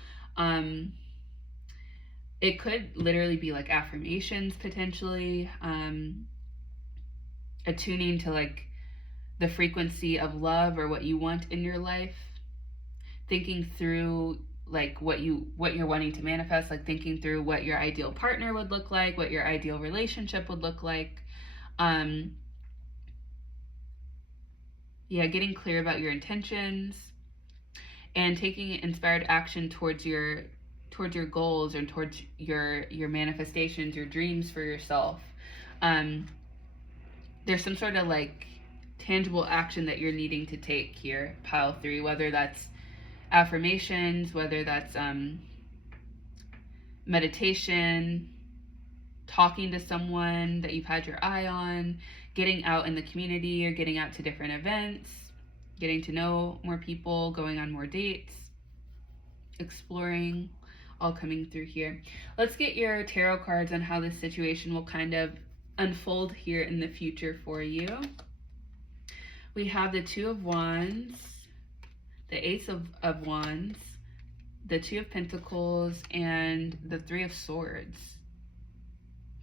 It could literally be like affirmations potentially, attuning to like the frequency of love or what you want in your life, thinking through like what you're wanting to manifest, like thinking through what your ideal partner would look like, what your ideal relationship would look like. Yeah, getting clear about your intentions and taking inspired action towards your goals and towards your manifestations, your dreams for yourself. There's some sort of like tangible action that you're needing to take here, pile 3, whether that's affirmations, whether that's meditation, talking to someone that you've had your eye on, getting out in the community or getting out to different events, getting to know more people, going on more dates, exploring, all coming through here. Let's get your tarot cards on how this situation will kind of unfold here in the future for you. We have the 2 of Wands, the Ace of Wands, the 2 of Pentacles, and the 3 of Swords.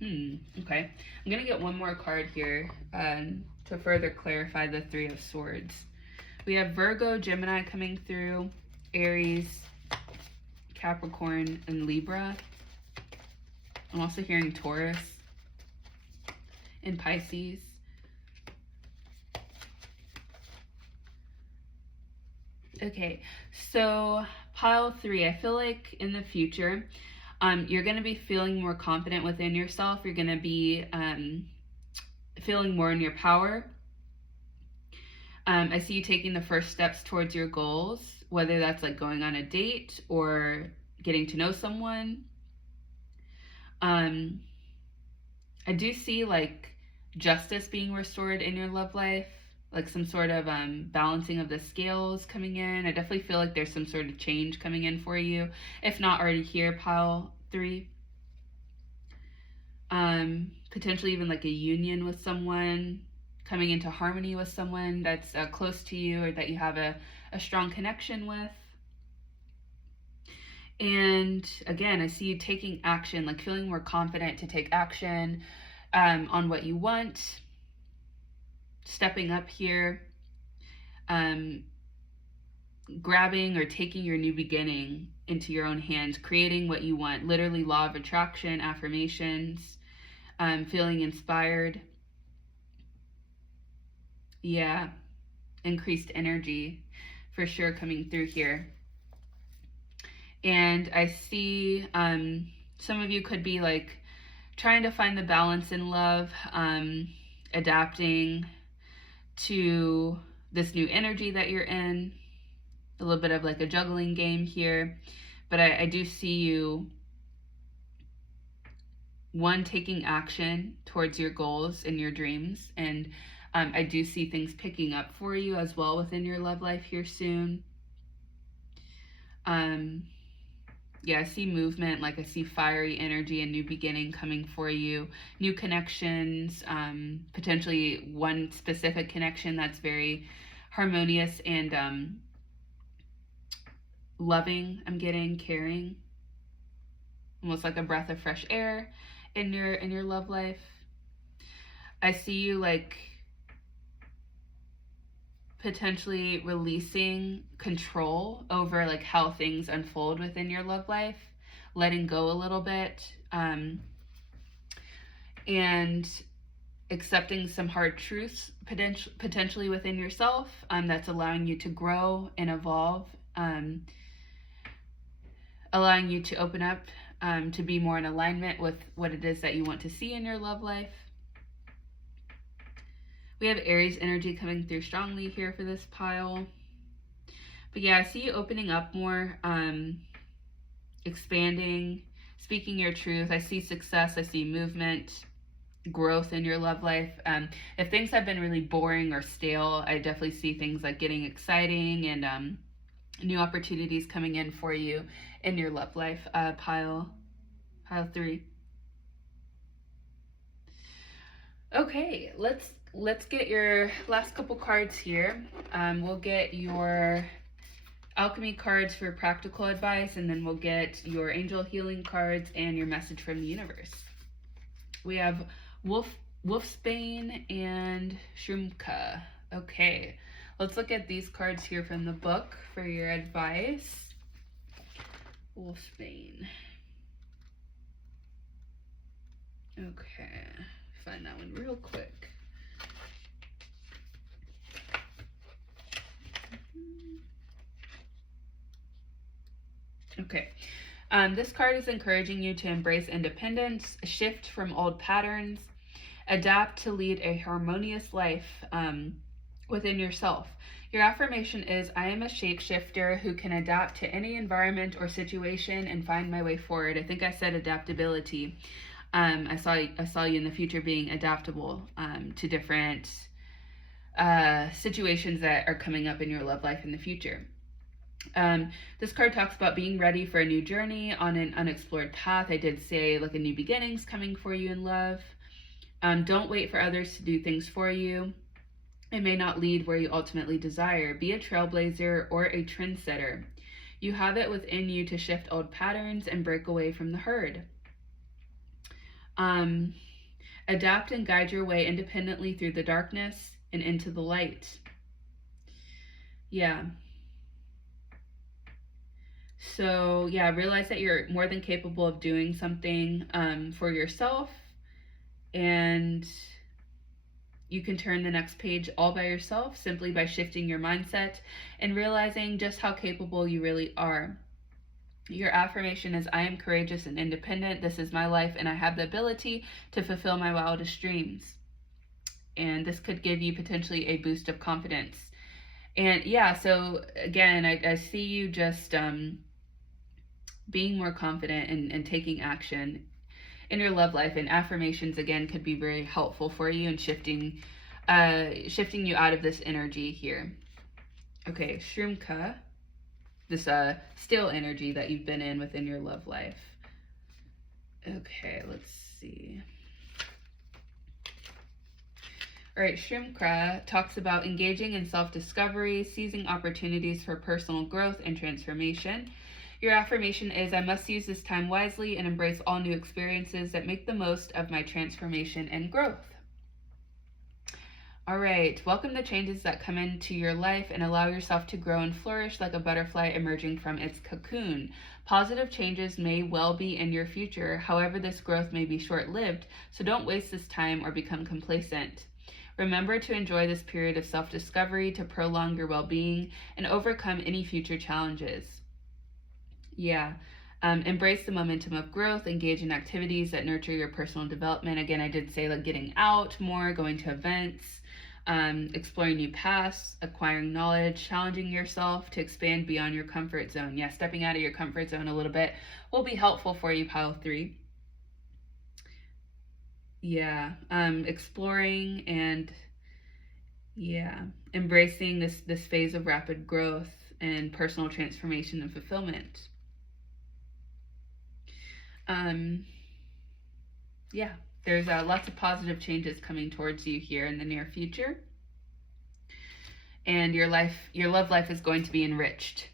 Okay. I'm going to get one more card here to further clarify the 3 of Swords. We have Virgo, Gemini coming through, Aries, Capricorn, and Libra. I'm also hearing Taurus and Pisces. Okay, so pile 3, I feel like in the future, you're going to be feeling more confident within yourself. You're going to be feeling more in your power. I see you taking the first steps towards your goals, whether that's like going on a date or getting to know someone. I do see like justice being restored in your love life, like some sort of balancing of the scales coming in. I definitely feel like there's some sort of change coming in for you, if not already here, pile 3. Potentially even like a union with someone, coming into harmony with someone that's close to you or that you have a strong connection with. And again, I see you taking action, like feeling more confident to take action on what you want, stepping up here, grabbing or taking your new beginning into your own hands, creating what you want, literally law of attraction, affirmations, feeling inspired. Yeah, increased energy for sure coming through here. And I see some of you could be like trying to find the balance in love, adapting to this new energy that you're in, a little bit of like a juggling game here. But I do see you, one, taking action towards your goals and your dreams. And I do see things picking up for you as well within your love life here soon. Yeah, I see movement, like I see fiery energy and new beginning coming for you, new connections, potentially one specific connection that's very harmonious and loving, I'm getting, caring, almost like a breath of fresh air in your love life. I see you like potentially releasing control over like how things unfold within your love life, letting go a little bit, and accepting some hard truths potentially within yourself, that's allowing you to grow and evolve, allowing you to open up, to be more in alignment with what it is that you want to see in your love life. We have Aries energy coming through strongly here for this pile. But yeah, I see you opening up more, expanding, speaking your truth. I see success, I see movement, growth in your love life. If things have been really boring or stale, I definitely see things like getting exciting and new opportunities coming in for you in your love life, pile 3. Okay, let's get your last couple cards here. We'll get your alchemy cards for practical advice, and then we'll get your angel healing cards and your message from the universe. We have Wolfsbane and Shroomka. Okay, let's look at these cards here from the book for your advice. Wolfsbane. Okay, find that one real quick. Okay, this card is encouraging you to embrace independence, shift from old patterns, adapt to lead a harmonious life within yourself. Your affirmation is, I am a shapeshifter who can adapt to any environment or situation and find my way forward. I think I said adaptability. I saw you in the future being adaptable to different situations that are coming up in your love life in the future. This card talks about being ready for a new journey on an unexplored path. I did say like a new beginnings coming for you in love. Don't wait for others to do things for you. It may not lead where you ultimately desire. Be a trailblazer or a trendsetter. You have it within you to shift old patterns and break away from the herd. Adapt and guide your way independently through the darkness and into the light. Yeah. So yeah, realize that you're more than capable of doing something for yourself, and you can turn the next page all by yourself simply by shifting your mindset and realizing just how capable you really are. Your affirmation is, I am courageous and independent. This is my life, and I have the ability to fulfill my wildest dreams. And this could give you potentially a boost of confidence. And yeah, so again, I see you just being more confident and taking action in your love life. And affirmations, again, could be very helpful for you in shifting you out of this energy here. Okay, Shroomka, this still energy that you've been in within your love life. Okay, let's see. All right, Shrimkra talks about engaging in self-discovery, seizing opportunities for personal growth and transformation. Your affirmation is, I must use this time wisely and embrace all new experiences that make the most of my transformation and growth. All right, welcome the changes that come into your life and allow yourself to grow and flourish like a butterfly emerging from its cocoon. Positive changes may well be in your future. However, this growth may be short-lived, so don't waste this time or become complacent. Remember to enjoy this period of self-discovery to prolong your well-being and overcome any future challenges. Yeah. Embrace the momentum of growth, engage in activities that nurture your personal development. Again, I did say like getting out more, going to events, exploring new paths, acquiring knowledge, challenging yourself to expand beyond your comfort zone. Yeah, stepping out of your comfort zone a little bit will be helpful for you, pile 3. Yeah, exploring and embracing this phase of rapid growth and personal transformation and fulfillment. There's lots of positive changes coming towards you here in the near future, and your love life is going to be enriched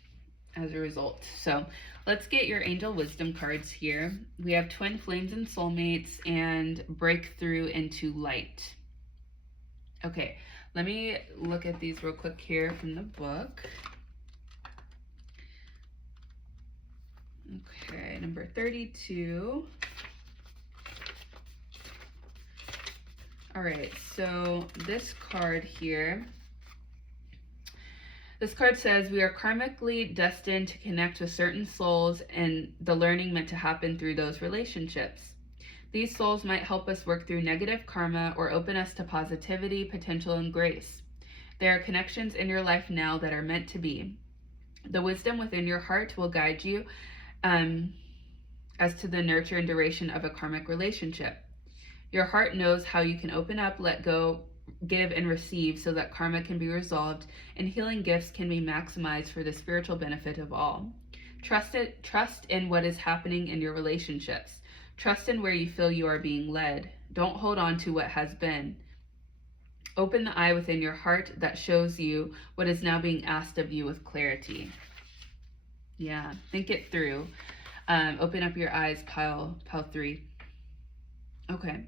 as a result. So let's get your angel wisdom cards here. We have twin flames and soulmates and breakthrough into light. Okay, let me look at these real quick here from the book. Okay, number 32. All right, so this card here, this card says we are karmically destined to connect with certain souls and the learning meant to happen through those relationships. These souls might help us work through negative karma or open us to positivity, potential, and grace. There are connections in your life now that are meant to be. The wisdom within your heart will guide you as to the nurture and duration of a karmic relationship. Your heart knows how you can open up, let go, give, and receive so that karma can be resolved and healing gifts can be maximized for the spiritual benefit of all. Trust in what is happening in your relationships. Trust in where you feel you are being led. Don't hold on to what has been. Open the eye within your heart that shows you what is now being asked of you with clarity. Yeah, think it through. Open up your eyes, pile 3. Okay.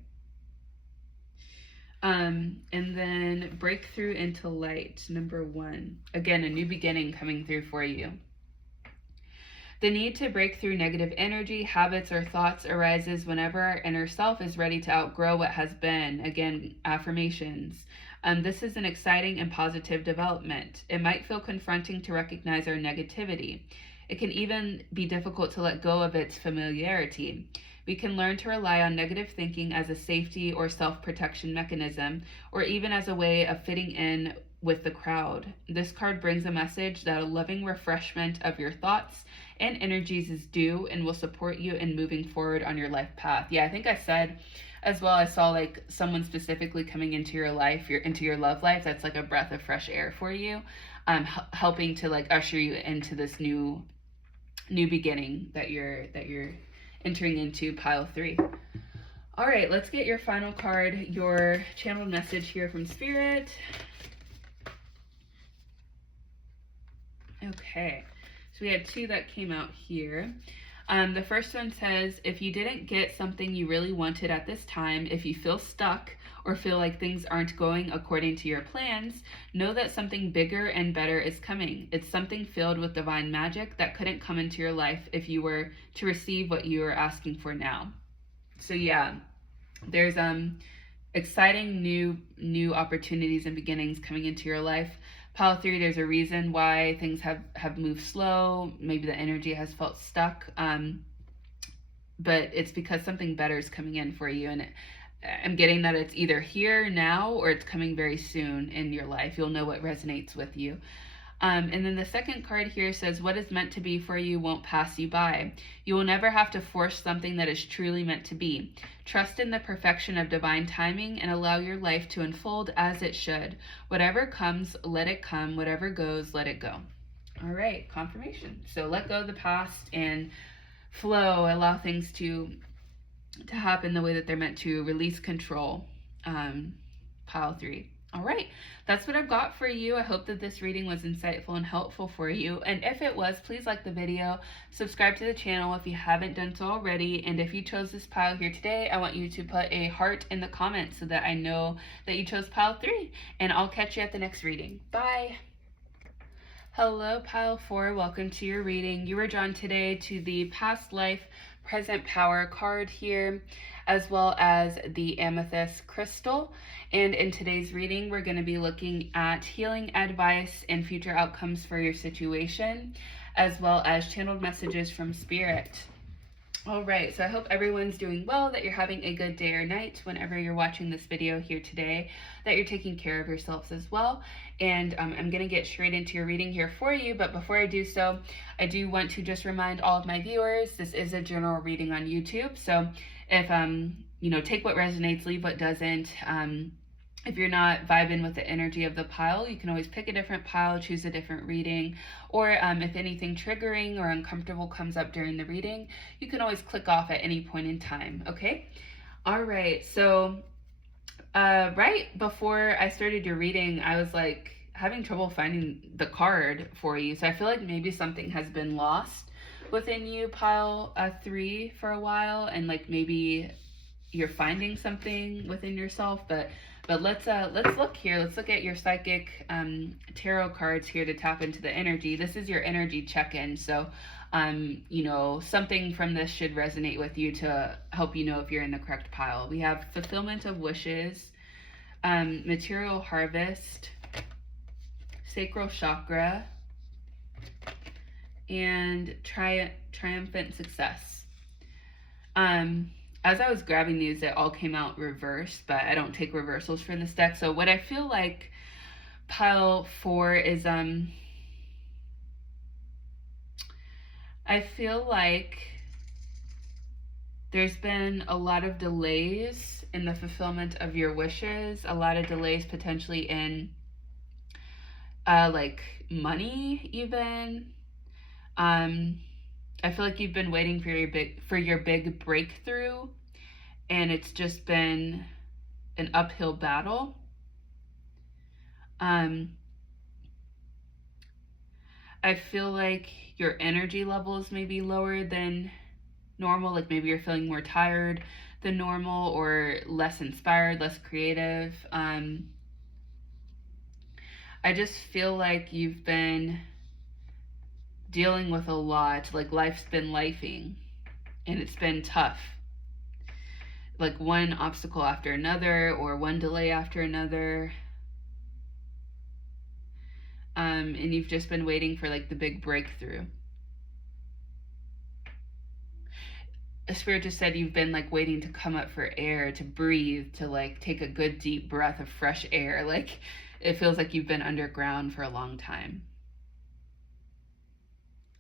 And then breakthrough into light, number 1. Again, a new beginning coming through for you. The need to break through negative energy, habits, or thoughts arises whenever our inner self is ready to outgrow what has been. Again, affirmations. This is an exciting and positive development. It might feel confronting to recognize our negativity. It can even be difficult to let go of its familiarity. We can learn to rely on negative thinking as a safety or self-protection mechanism, or even as a way of fitting in with the crowd. This card brings a message that a loving refreshment of your thoughts and energies is due and will support you in moving forward on your life path. Yeah, I think I said as well, I saw like someone specifically coming into your life, into your love life, that's like a breath of fresh air for you, helping to like usher you into this new beginning that you're entering into, pile 3. All right, let's get your final card, your channeled message here from Spirit. Okay, so we had 2 that came out here. The first one says, if you didn't get something you really wanted at this time, if you feel stuck or feel like things aren't going according to your plans, know that something bigger and better is coming. It's something filled with divine magic that couldn't come into your life if you were to receive what you are asking for now. So yeah, there's exciting new opportunities and beginnings coming into your life. Pile 3, there's a reason why things have moved slow. Maybe the energy has felt stuck, but it's because something better is coming in for you. And I'm getting that it's either here now or it's coming very soon in your life. You'll know what resonates with you. And then the second card here says, what is meant to be for you won't pass you by. You will never have to force something that is truly meant to be. Trust in the perfection of divine timing and allow your life to unfold as it should. Whatever comes, let it come. Whatever goes, let it go. All right, confirmation. So let go of the past and flow. Allow things to happen the way that they're meant to. Release control. Pile 3. All right, that's what I've got for you. I hope that this reading was insightful and helpful for you. And if it was, please like the video, subscribe to the channel if you haven't done so already. And if you chose this pile here today, I want you to put a heart in the comments so that I know that you chose pile 3. And I'll catch you at the next reading. Bye. Hello, pile 4. Welcome to your reading. You were drawn today to the past life, present power card here, as well as the amethyst crystal. And in today's reading, we're going to be looking at healing advice and future outcomes for your situation, as well as channeled messages from spirit. All right, so I hope everyone's doing well, that you're having a good day or night whenever you're watching this video here today, that you're taking care of yourselves as well. And I'm going to get straight into your reading here for you, but before I do so, I do want to just remind all of my viewers, this is a general reading on YouTube, so if, take what resonates, leave what doesn't. If you're not vibing with the energy of the pile, you can always pick a different pile, choose a different reading, or if anything triggering or uncomfortable comes up during the reading, you can always click off at any point in time, okay? All right, so right before I started your reading, I was like having trouble finding the card for you, so I feel like maybe something has been lost within you, pile 3, for a while, and like maybe you're finding something within yourself, but let's look here. Let's look at your psychic tarot cards here to tap into the energy. This is your energy check-in, so something from this should resonate with you to help you know if you're in the correct pile. We have fulfillment of wishes, material harvest, sacral chakra, and triumphant success. As I was grabbing these, it all came out reversed, but I don't take reversals for this deck. So what I feel like pile 4 is, I feel like there's been a lot of delays in the fulfillment of your wishes, a lot of delays potentially in like money even. I feel like you've been waiting for your big breakthrough, and it's just been an uphill battle. I feel like your energy levels may be lower than normal, like maybe you're feeling more tired than normal or less inspired, less creative. I just feel like you've been dealing with a lot, like life's been lifing, and it's been tough. Like one obstacle after another, or one delay after another. And you've just been waiting for like the big breakthrough. Spirit just said you've been like waiting to come up for air, to breathe, to like take a good deep breath of fresh air. Like it feels like you've been underground for a long time.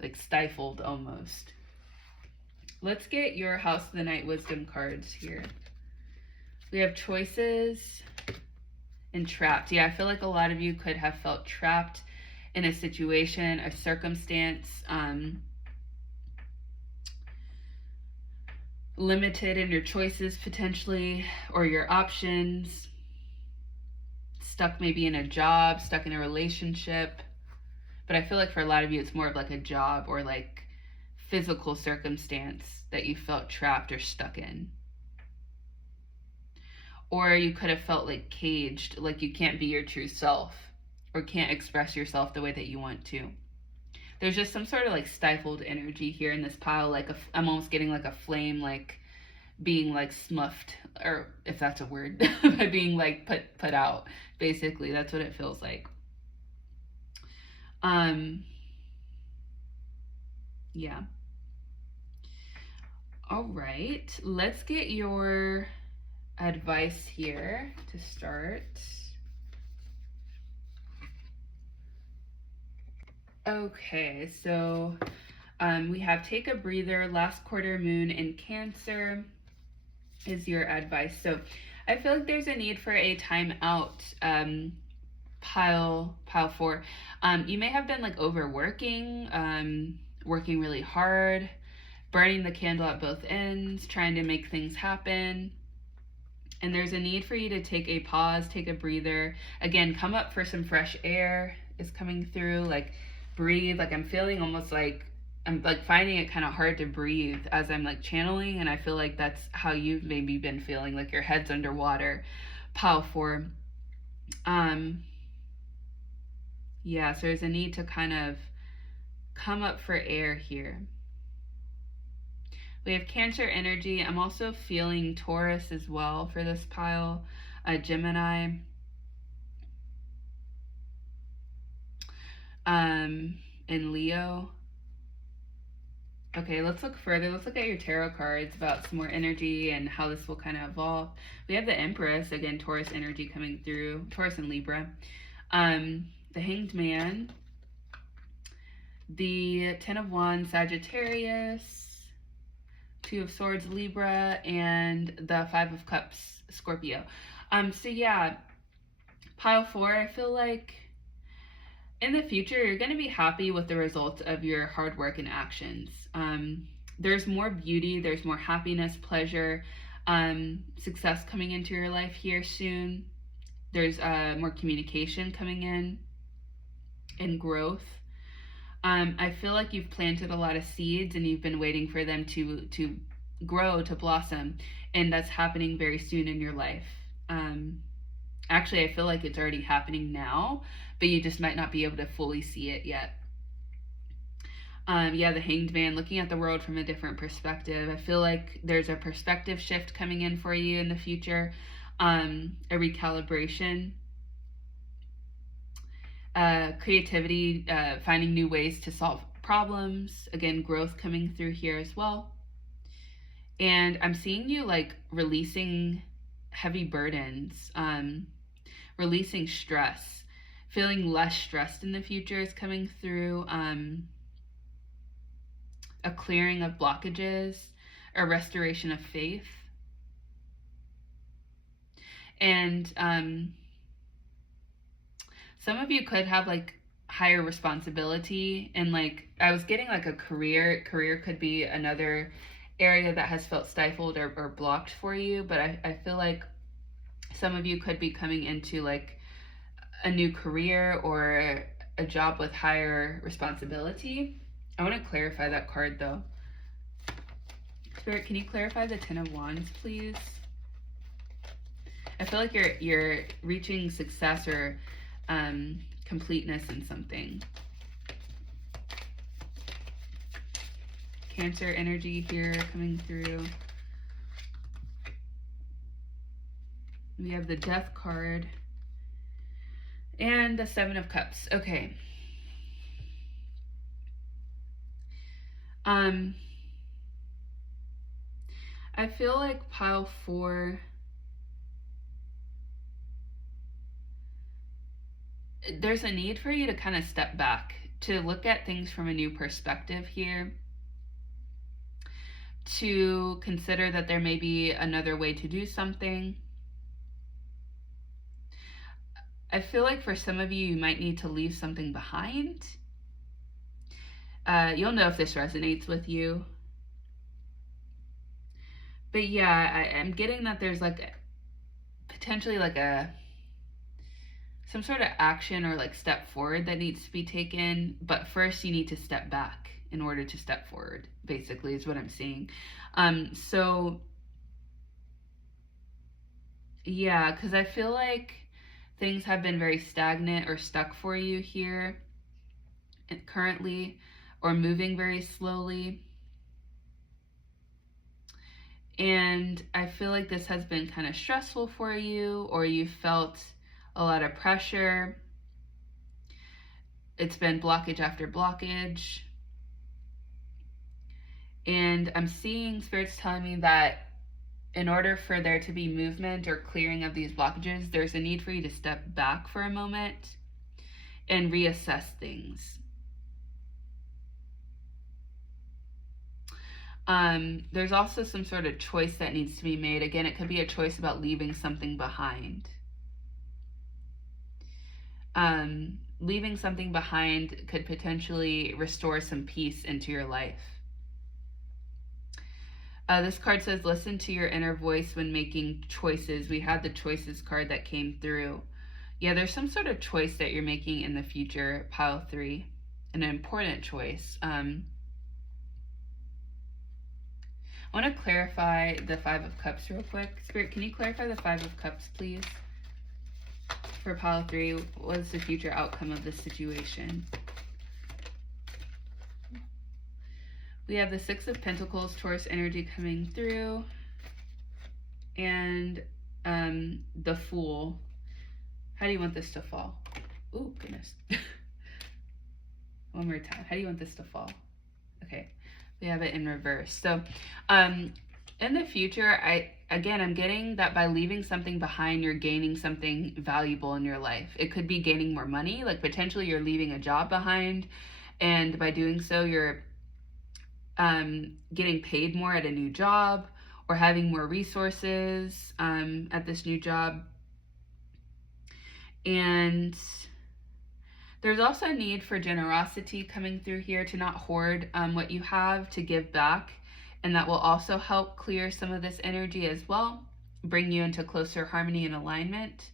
Like stifled almost. Let's get your House of the Night Wisdom cards here. We have choices and trapped. Yeah, I feel like a lot of you could have felt trapped in a situation, a circumstance, limited in your choices potentially, or your options, stuck maybe in a job, stuck in a relationship. But I feel like for a lot of you, it's more of like a job or like physical circumstance that you felt trapped or stuck in. Or you could have felt like caged, like you can't be your true self or can't express yourself the way that you want to. There's just some sort of like stifled energy here in this pile, like I'm almost getting like a flame, like being like smuffed, or if that's a word, by being like put out. Basically, that's what it feels like. Yeah. All right, let's get your advice here to start. Okay, so we have take a breather, last quarter moon in Cancer is your advice. So I feel like there's a need for a timeout, pile 4. You may have been like overworking, working really hard, burning the candle at both ends, trying to make things happen. And there's a need for you to take a pause, take a breather. Again, come up for some fresh air is coming through. Like breathe. Like I'm feeling almost like I'm like finding it kind of hard to breathe as I'm like channeling. And I feel like that's how you've maybe been feeling, like your head's underwater. Pile 4. Yeah, so there's a need to kind of come up for air here. We have Cancer energy. I'm also feeling Taurus as well for this pile. Gemini. And Leo. Okay, let's look further. Let's look at your tarot cards about some more energy and how this will kind of evolve. We have the Empress, again, Taurus energy coming through. Taurus and Libra. The Hanged Man. The Ten of Wands, Sagittarius. Two of Swords, Libra, and the Five of Cups, Scorpio. So yeah, pile 4, I feel like in the future, you're going to be happy with the results of your hard work and actions. There's more beauty, there's more happiness, pleasure, success coming into your life here soon. There's more communication coming in and growth. I feel like you've planted a lot of seeds and you've been waiting for them to grow, to blossom, and that's happening very soon in your life. Actually, I feel like it's already happening now, but you just might not be able to fully see it yet. Yeah, the Hanged Man, looking at the world from a different perspective. I feel like there's a perspective shift coming in for you in the future, a recalibration. Creativity, finding new ways to solve problems. Again, growth coming through here as well. And I'm seeing you like releasing heavy burdens, releasing stress, feeling less stressed in the future is coming through. A clearing of blockages, a restoration of faith. And some of you could have like higher responsibility, and like I was getting like a career could be another area that has felt stifled or blocked for you, but I feel like some of you could be coming into like a new career or a job with higher responsibility. I want to clarify that card though. Spirit, can you clarify the Ten of Wands, please? I feel like you're reaching success or completeness in something. Cancer energy here coming through. We have the Death card and the Seven of Cups. Okay. I feel like pile 4, there's a need for you to kind of step back, to look at things from a new perspective here, to consider that there may be another way to do something. I feel like for some of you, you might need to leave something behind. You'll know if this resonates with you. But yeah, I'm getting that there's like potentially like some sort of action or like step forward that needs to be taken. But first you need to step back in order to step forward, basically, is what I'm seeing. So yeah, because I feel like things have been very stagnant or stuck for you here currently, or moving very slowly. And I feel like this has been kind of stressful for you, or you felt a lot of pressure. It's been blockage after blockage. And I'm seeing spirits telling me that in order for there to be movement or clearing of these blockages, there's a need for you to step back for a moment and reassess things. There's also some sort of choice that needs to be made. Again, it could be a choice about leaving something behind. Leaving something behind could potentially restore some peace into your life. This card says, listen to your inner voice when making choices. We had the choices card that came through. Yeah, there's some sort of choice that you're making in the future, pile 3, an important choice. I want to clarify the 5 of Cups real quick. Spirit, can you clarify the 5 of Cups, please? For pile 3, what is the future outcome of this situation? We have the 6 of Pentacles, Taurus energy coming through, and the Fool. How do you want this to fall? Oh, goodness. One more time. How do you want this to fall? Okay, we have it in reverse. So in the future, I'm getting that by leaving something behind, you're gaining something valuable in your life. It could be gaining more money, like potentially you're leaving a job behind, and by doing so, you're getting paid more at a new job, or having more resources at this new job. And there's also a need for generosity coming through here, to not hoard what you have, to give back, and that will also help clear some of this energy as well, bring you into closer harmony and alignment.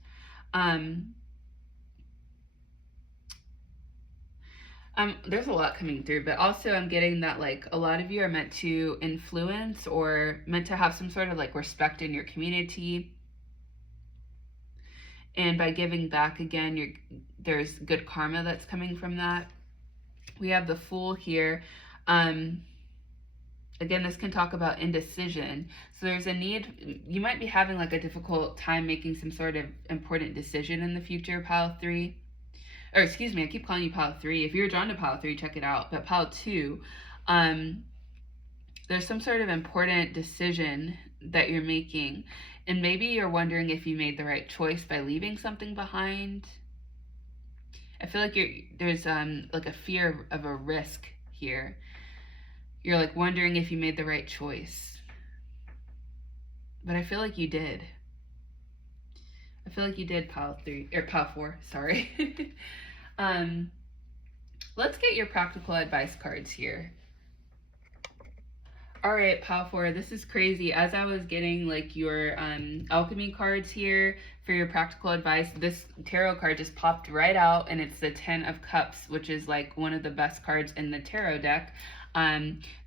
There's a lot coming through, but also I'm getting that like a lot of you are meant to influence, or meant to have some sort of like respect in your community. And by giving back, again, there's good karma that's coming from that. We have the Fool here. Again, this can talk about indecision. So there's a need, you might be having like a difficult time making some sort of important decision in the future, pile 3. Or excuse me, I keep calling you pile 3. If you're drawn to pile 3, check it out. But pile 2, there's some sort of important decision that you're making. And maybe you're wondering if you made the right choice by leaving something behind. I feel like there's like a fear of a risk here. You're like wondering if you made the right choice. But I feel like you did. I feel like you did, pile 3, or pile 4, sorry. Let's get your practical advice cards here. All right, pile 4, this is crazy. As I was getting like your alchemy cards here for your practical advice, this tarot card just popped right out, and it's the 10 of Cups, which is like one of the best cards in the tarot deck.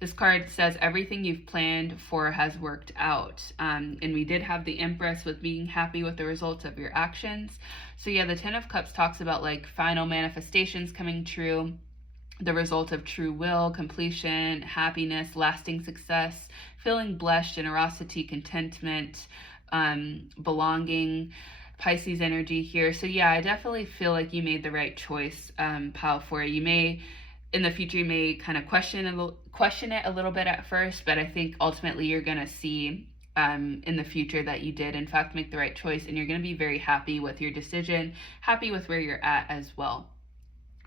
This card says everything you've planned for has worked out. And we did have the Empress with being happy with the results of your actions. So yeah, the 10 of Cups talks about like final manifestations coming true, the result of true will, completion, happiness, lasting success, feeling blessed, generosity, contentment, belonging, Pisces energy here. So yeah, I definitely feel like you made the right choice, pile 4. You may, in the future, you may kind of question it a little bit at first, but I think ultimately you're going to see in the future that you did in fact make the right choice, and you're going to be very happy with your decision, happy with where you're at as well.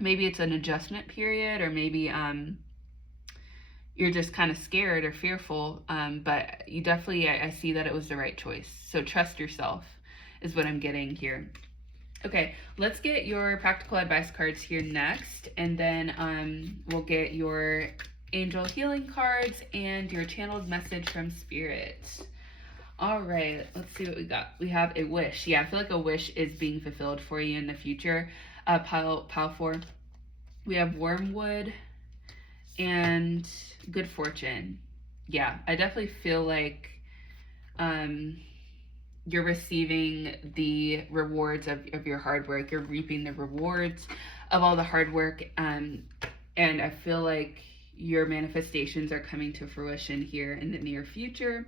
Maybe it's an adjustment period, or maybe you're just kind of scared or fearful, but you definitely, I see that it was the right choice. So trust yourself is what I'm getting here. Okay, let's get your practical advice cards here next, and then we'll get your angel healing cards and your channeled message from Spirit. All right, let's see what we got. We have a wish. Yeah, I feel like a wish is being fulfilled for you in the future. Pile 4. We have wormwood and good fortune. Yeah, I definitely feel like you're receiving the rewards of your hard work. You're reaping the rewards of all the hard work. And I feel like your manifestations are coming to fruition here in the near future.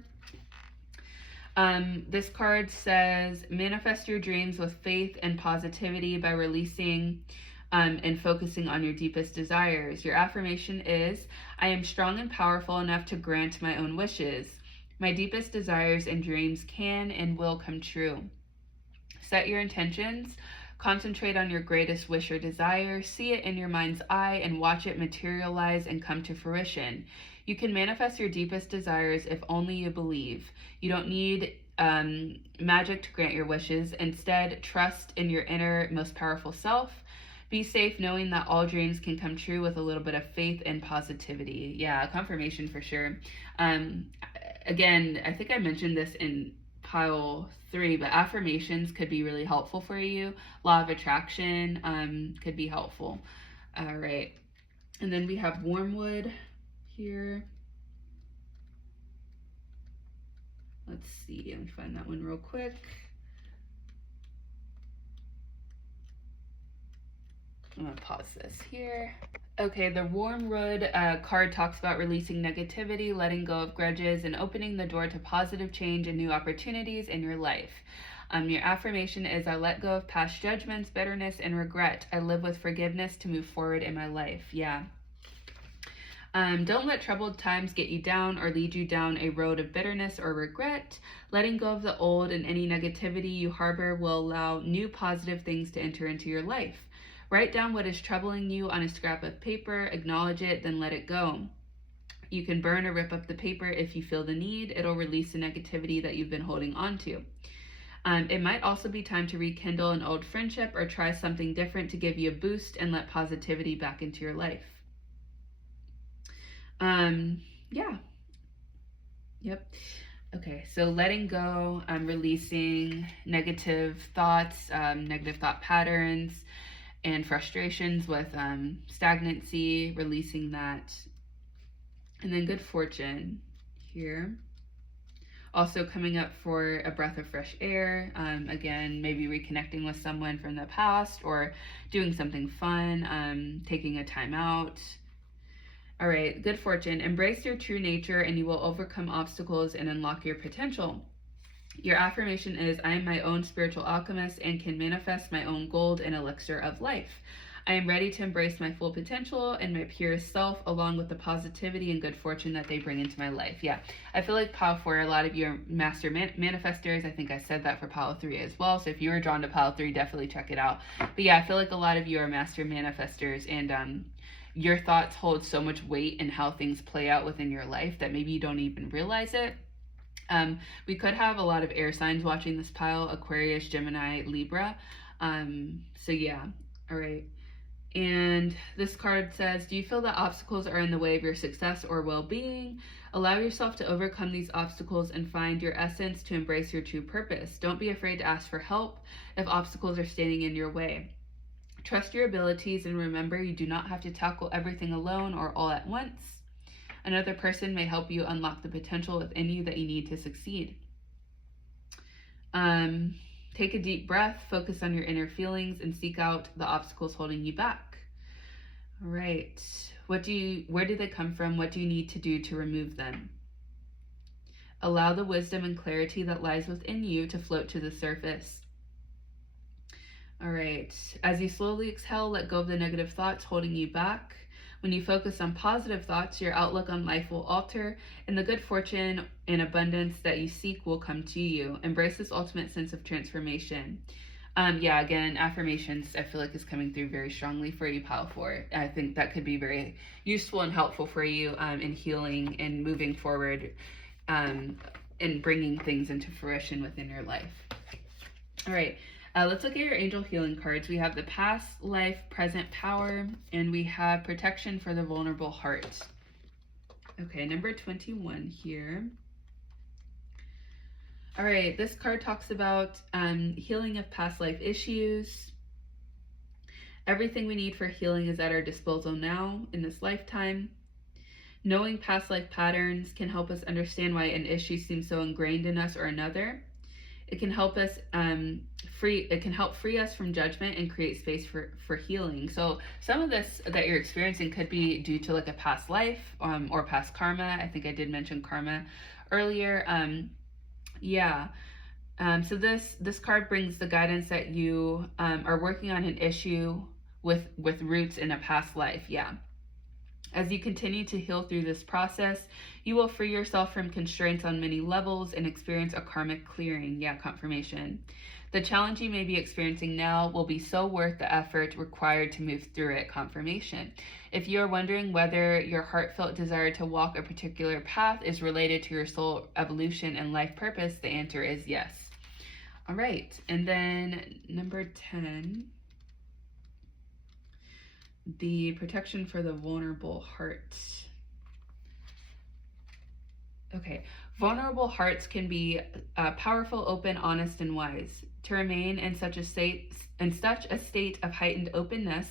This card says, manifest your dreams with faith and positivity by releasing and focusing on your deepest desires. Your affirmation is, I am strong and powerful enough to grant my own wishes. My deepest desires and dreams can and will come true. Set your intentions. Concentrate on your greatest wish or desire. See it in your mind's eye and watch it materialize and come to fruition. You can manifest your deepest desires if only you believe. You don't need magic to grant your wishes. Instead, trust in your inner, most powerful self. Be safe knowing that all dreams can come true with a little bit of faith and positivity. Yeah, confirmation for sure. Again, I think I mentioned this in pile 3, but affirmations could be really helpful for you. Law of attraction could be helpful. All right. And then we have wormwood here. Let's see. Let me find that one real quick. I'm going to pause this here. Okay, the wormwood card talks about releasing negativity, letting go of grudges, and opening the door to positive change and new opportunities in your life. Your affirmation is, I let go of past judgments, bitterness, and regret. I live with forgiveness to move forward in my life. Yeah. Don't let troubled times get you down or lead you down a road of bitterness or regret. Letting go of the old and any negativity you harbor will allow new positive things to enter into your life. Write down what is troubling you on a scrap of paper, acknowledge it, then let it go. You can burn or rip up the paper if you feel the need. It'll release the negativity that you've been holding on to. It might also be time to rekindle an old friendship or try something different to give you a boost and let positivity back into your life. Yeah. Yep. Okay, so letting go, releasing negative thoughts, negative thought patterns, and frustrations with stagnancy, releasing that. And then good fortune here. Also coming up for a breath of fresh air. Again, maybe reconnecting with someone from the past or doing something fun, taking a time out. All right, good fortune. Embrace your true nature and you will overcome obstacles and unlock your potential. Your affirmation is, I am my own spiritual alchemist and can manifest my own gold and elixir of life. I am ready to embrace my full potential and my purest self, along with the positivity and good fortune that they bring into my life. Yeah, I feel like pile 4, a lot of you are master manifestors. I think I said that for pile 3 as well. So if you were drawn to pile 3, definitely check it out. But yeah, I feel like a lot of you are master manifestors, and your thoughts hold so much weight in how things play out within your life that maybe you don't even realize it. We could have a lot of air signs watching this pile: Aquarius, Gemini, Libra. So yeah, all right. And this card says, do you feel that obstacles are in the way of your success or well-being? Allow yourself to overcome these obstacles and find your essence to embrace your true purpose. Don't be afraid to ask for help if obstacles are standing in your way. Trust your abilities and remember, you do not have to tackle everything alone or all at once. Another person may help you unlock the potential within you that you need to succeed. Take a deep breath, focus on your inner feelings, and seek out the obstacles holding you back. All right. Where do they come from? What do you need to do to remove them? Allow the wisdom and clarity that lies within you to float to the surface. All right. As you slowly exhale, let go of the negative thoughts holding you back. When you focus on positive thoughts, your outlook on life will alter, and the good fortune and abundance that you seek will come to you. Embrace this ultimate sense of transformation. Yeah, again, affirmations I feel like is coming through very strongly for you, pile 4. I think that could be very useful and helpful for you in healing and moving forward and bringing things into fruition within your life. All right. Let's look at your angel healing cards. We have the past life, present power, and we have protection for the vulnerable heart. Okay, number 21 here. All right, this card talks about healing of past life issues. Everything we need for healing is at our disposal now in this lifetime. Knowing past life patterns can help us understand why an issue seems so ingrained in us or another. It can help us free us from judgment and create space for healing. So some of this that you're experiencing could be due to like a past life, or past karma. I think I did mention karma earlier. So this card brings the guidance that you are working on an issue with roots in a past life. Yeah. As you continue to heal through this process, you will free yourself from constraints on many levels and experience a karmic clearing. Yeah, confirmation. The challenge you may be experiencing now will be so worth the effort required to move through it. Confirmation. If you are wondering whether your heartfelt desire to walk a particular path is related to your soul evolution and life purpose, the answer is yes. All right, and then number 10. The protection for the vulnerable heart. Okay, vulnerable hearts can be powerful, open, honest, and wise. To remain in such a state of heightened openness,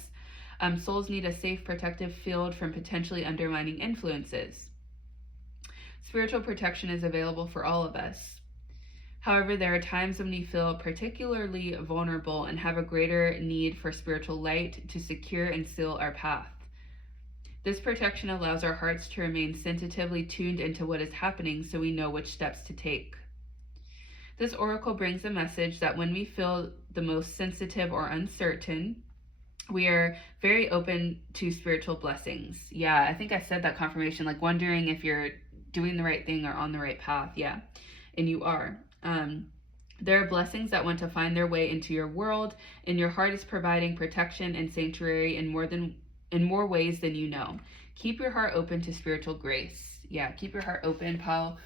souls need a safe, protective field from potentially undermining influences. Spiritual protection is available for all of us. However, there are times when we feel particularly vulnerable and have a greater need for spiritual light to secure and seal our path. This protection allows our hearts to remain sensitively tuned into what is happening so we know which steps to take. This oracle brings a message that when we feel the most sensitive or uncertain, we are very open to spiritual blessings. Yeah, I think I said that confirmation, like wondering if you're doing the right thing or on the right path. Yeah, and you are. There are blessings that want to find their way into your world, and your heart is providing protection and sanctuary in more ways than you know. Keep your heart open to spiritual grace. Yeah, keep your heart open. Pile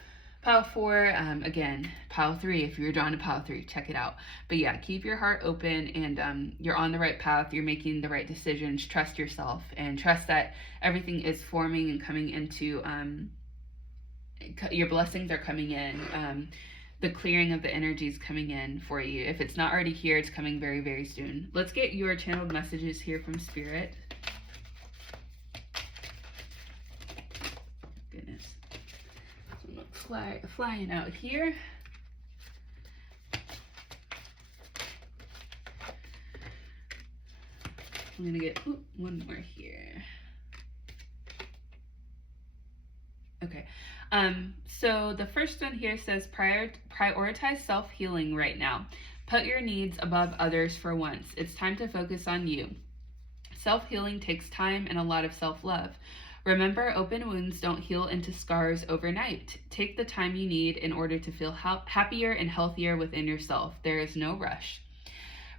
4, again, pile 3, if you're drawn to pile 3, check it out. But yeah, keep your heart open, and you're on the right path. You're making the right decisions. Trust yourself and trust that everything is forming and coming into, your blessings are coming in. The clearing of the energy is coming in for you. If it's not already here, it's coming very, very soon. Let's get your channeled messages here from Spirit. Goodness. So I'm flying out here. I'm going to get one more here. Okay. So the first one here says prioritize self-healing right now. Put your needs above others for once. It's time to focus on you. Self-healing takes time and a lot of self-love. Remember, open wounds don't heal into scars overnight. Take the time you need in order to feel happier and healthier within yourself. There is no rush.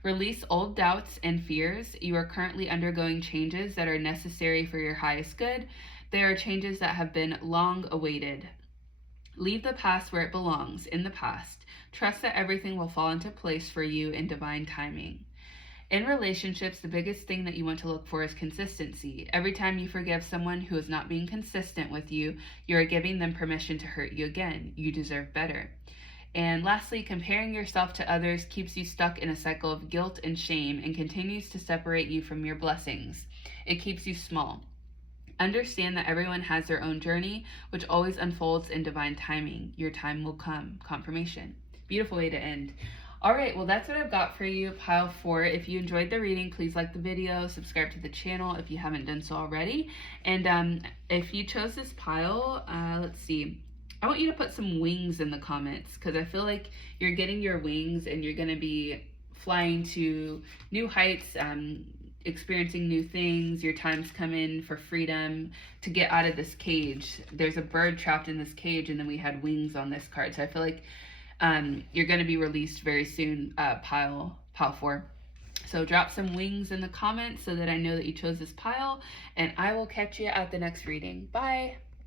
Release old doubts and fears. You are currently undergoing changes that are necessary for your highest good. They are changes that have been long awaited. Leave the past where it belongs, in the past. Trust that everything will fall into place for you in divine timing. In relationships, the biggest thing that you want to look for is consistency. Every time you forgive someone who is not being consistent with you, you are giving them permission to hurt you again. You deserve better. And lastly, comparing yourself to others keeps you stuck in a cycle of guilt and shame and continues to separate you from your blessings. It keeps you small. Understand that everyone has their own journey, which always unfolds in divine timing. Your time will come. Confirmation. Beautiful way to end. All right, well, that's what I've got for you, pile 4. If you enjoyed the reading, please like the video, subscribe to the channel if you haven't done so already. And if you chose this pile, let's see. I want you to put some wings in the comments because I feel like you're getting your wings and you're going to be flying to new heights, experiencing new things. Your time's come in for freedom to get out of this cage. There's a bird trapped in this cage, and then we had wings on this card. So I feel like you're going to be released very soon, pile 4. So drop some wings in the comments so that I know that you chose this pile, and I will catch you at the next reading. Bye.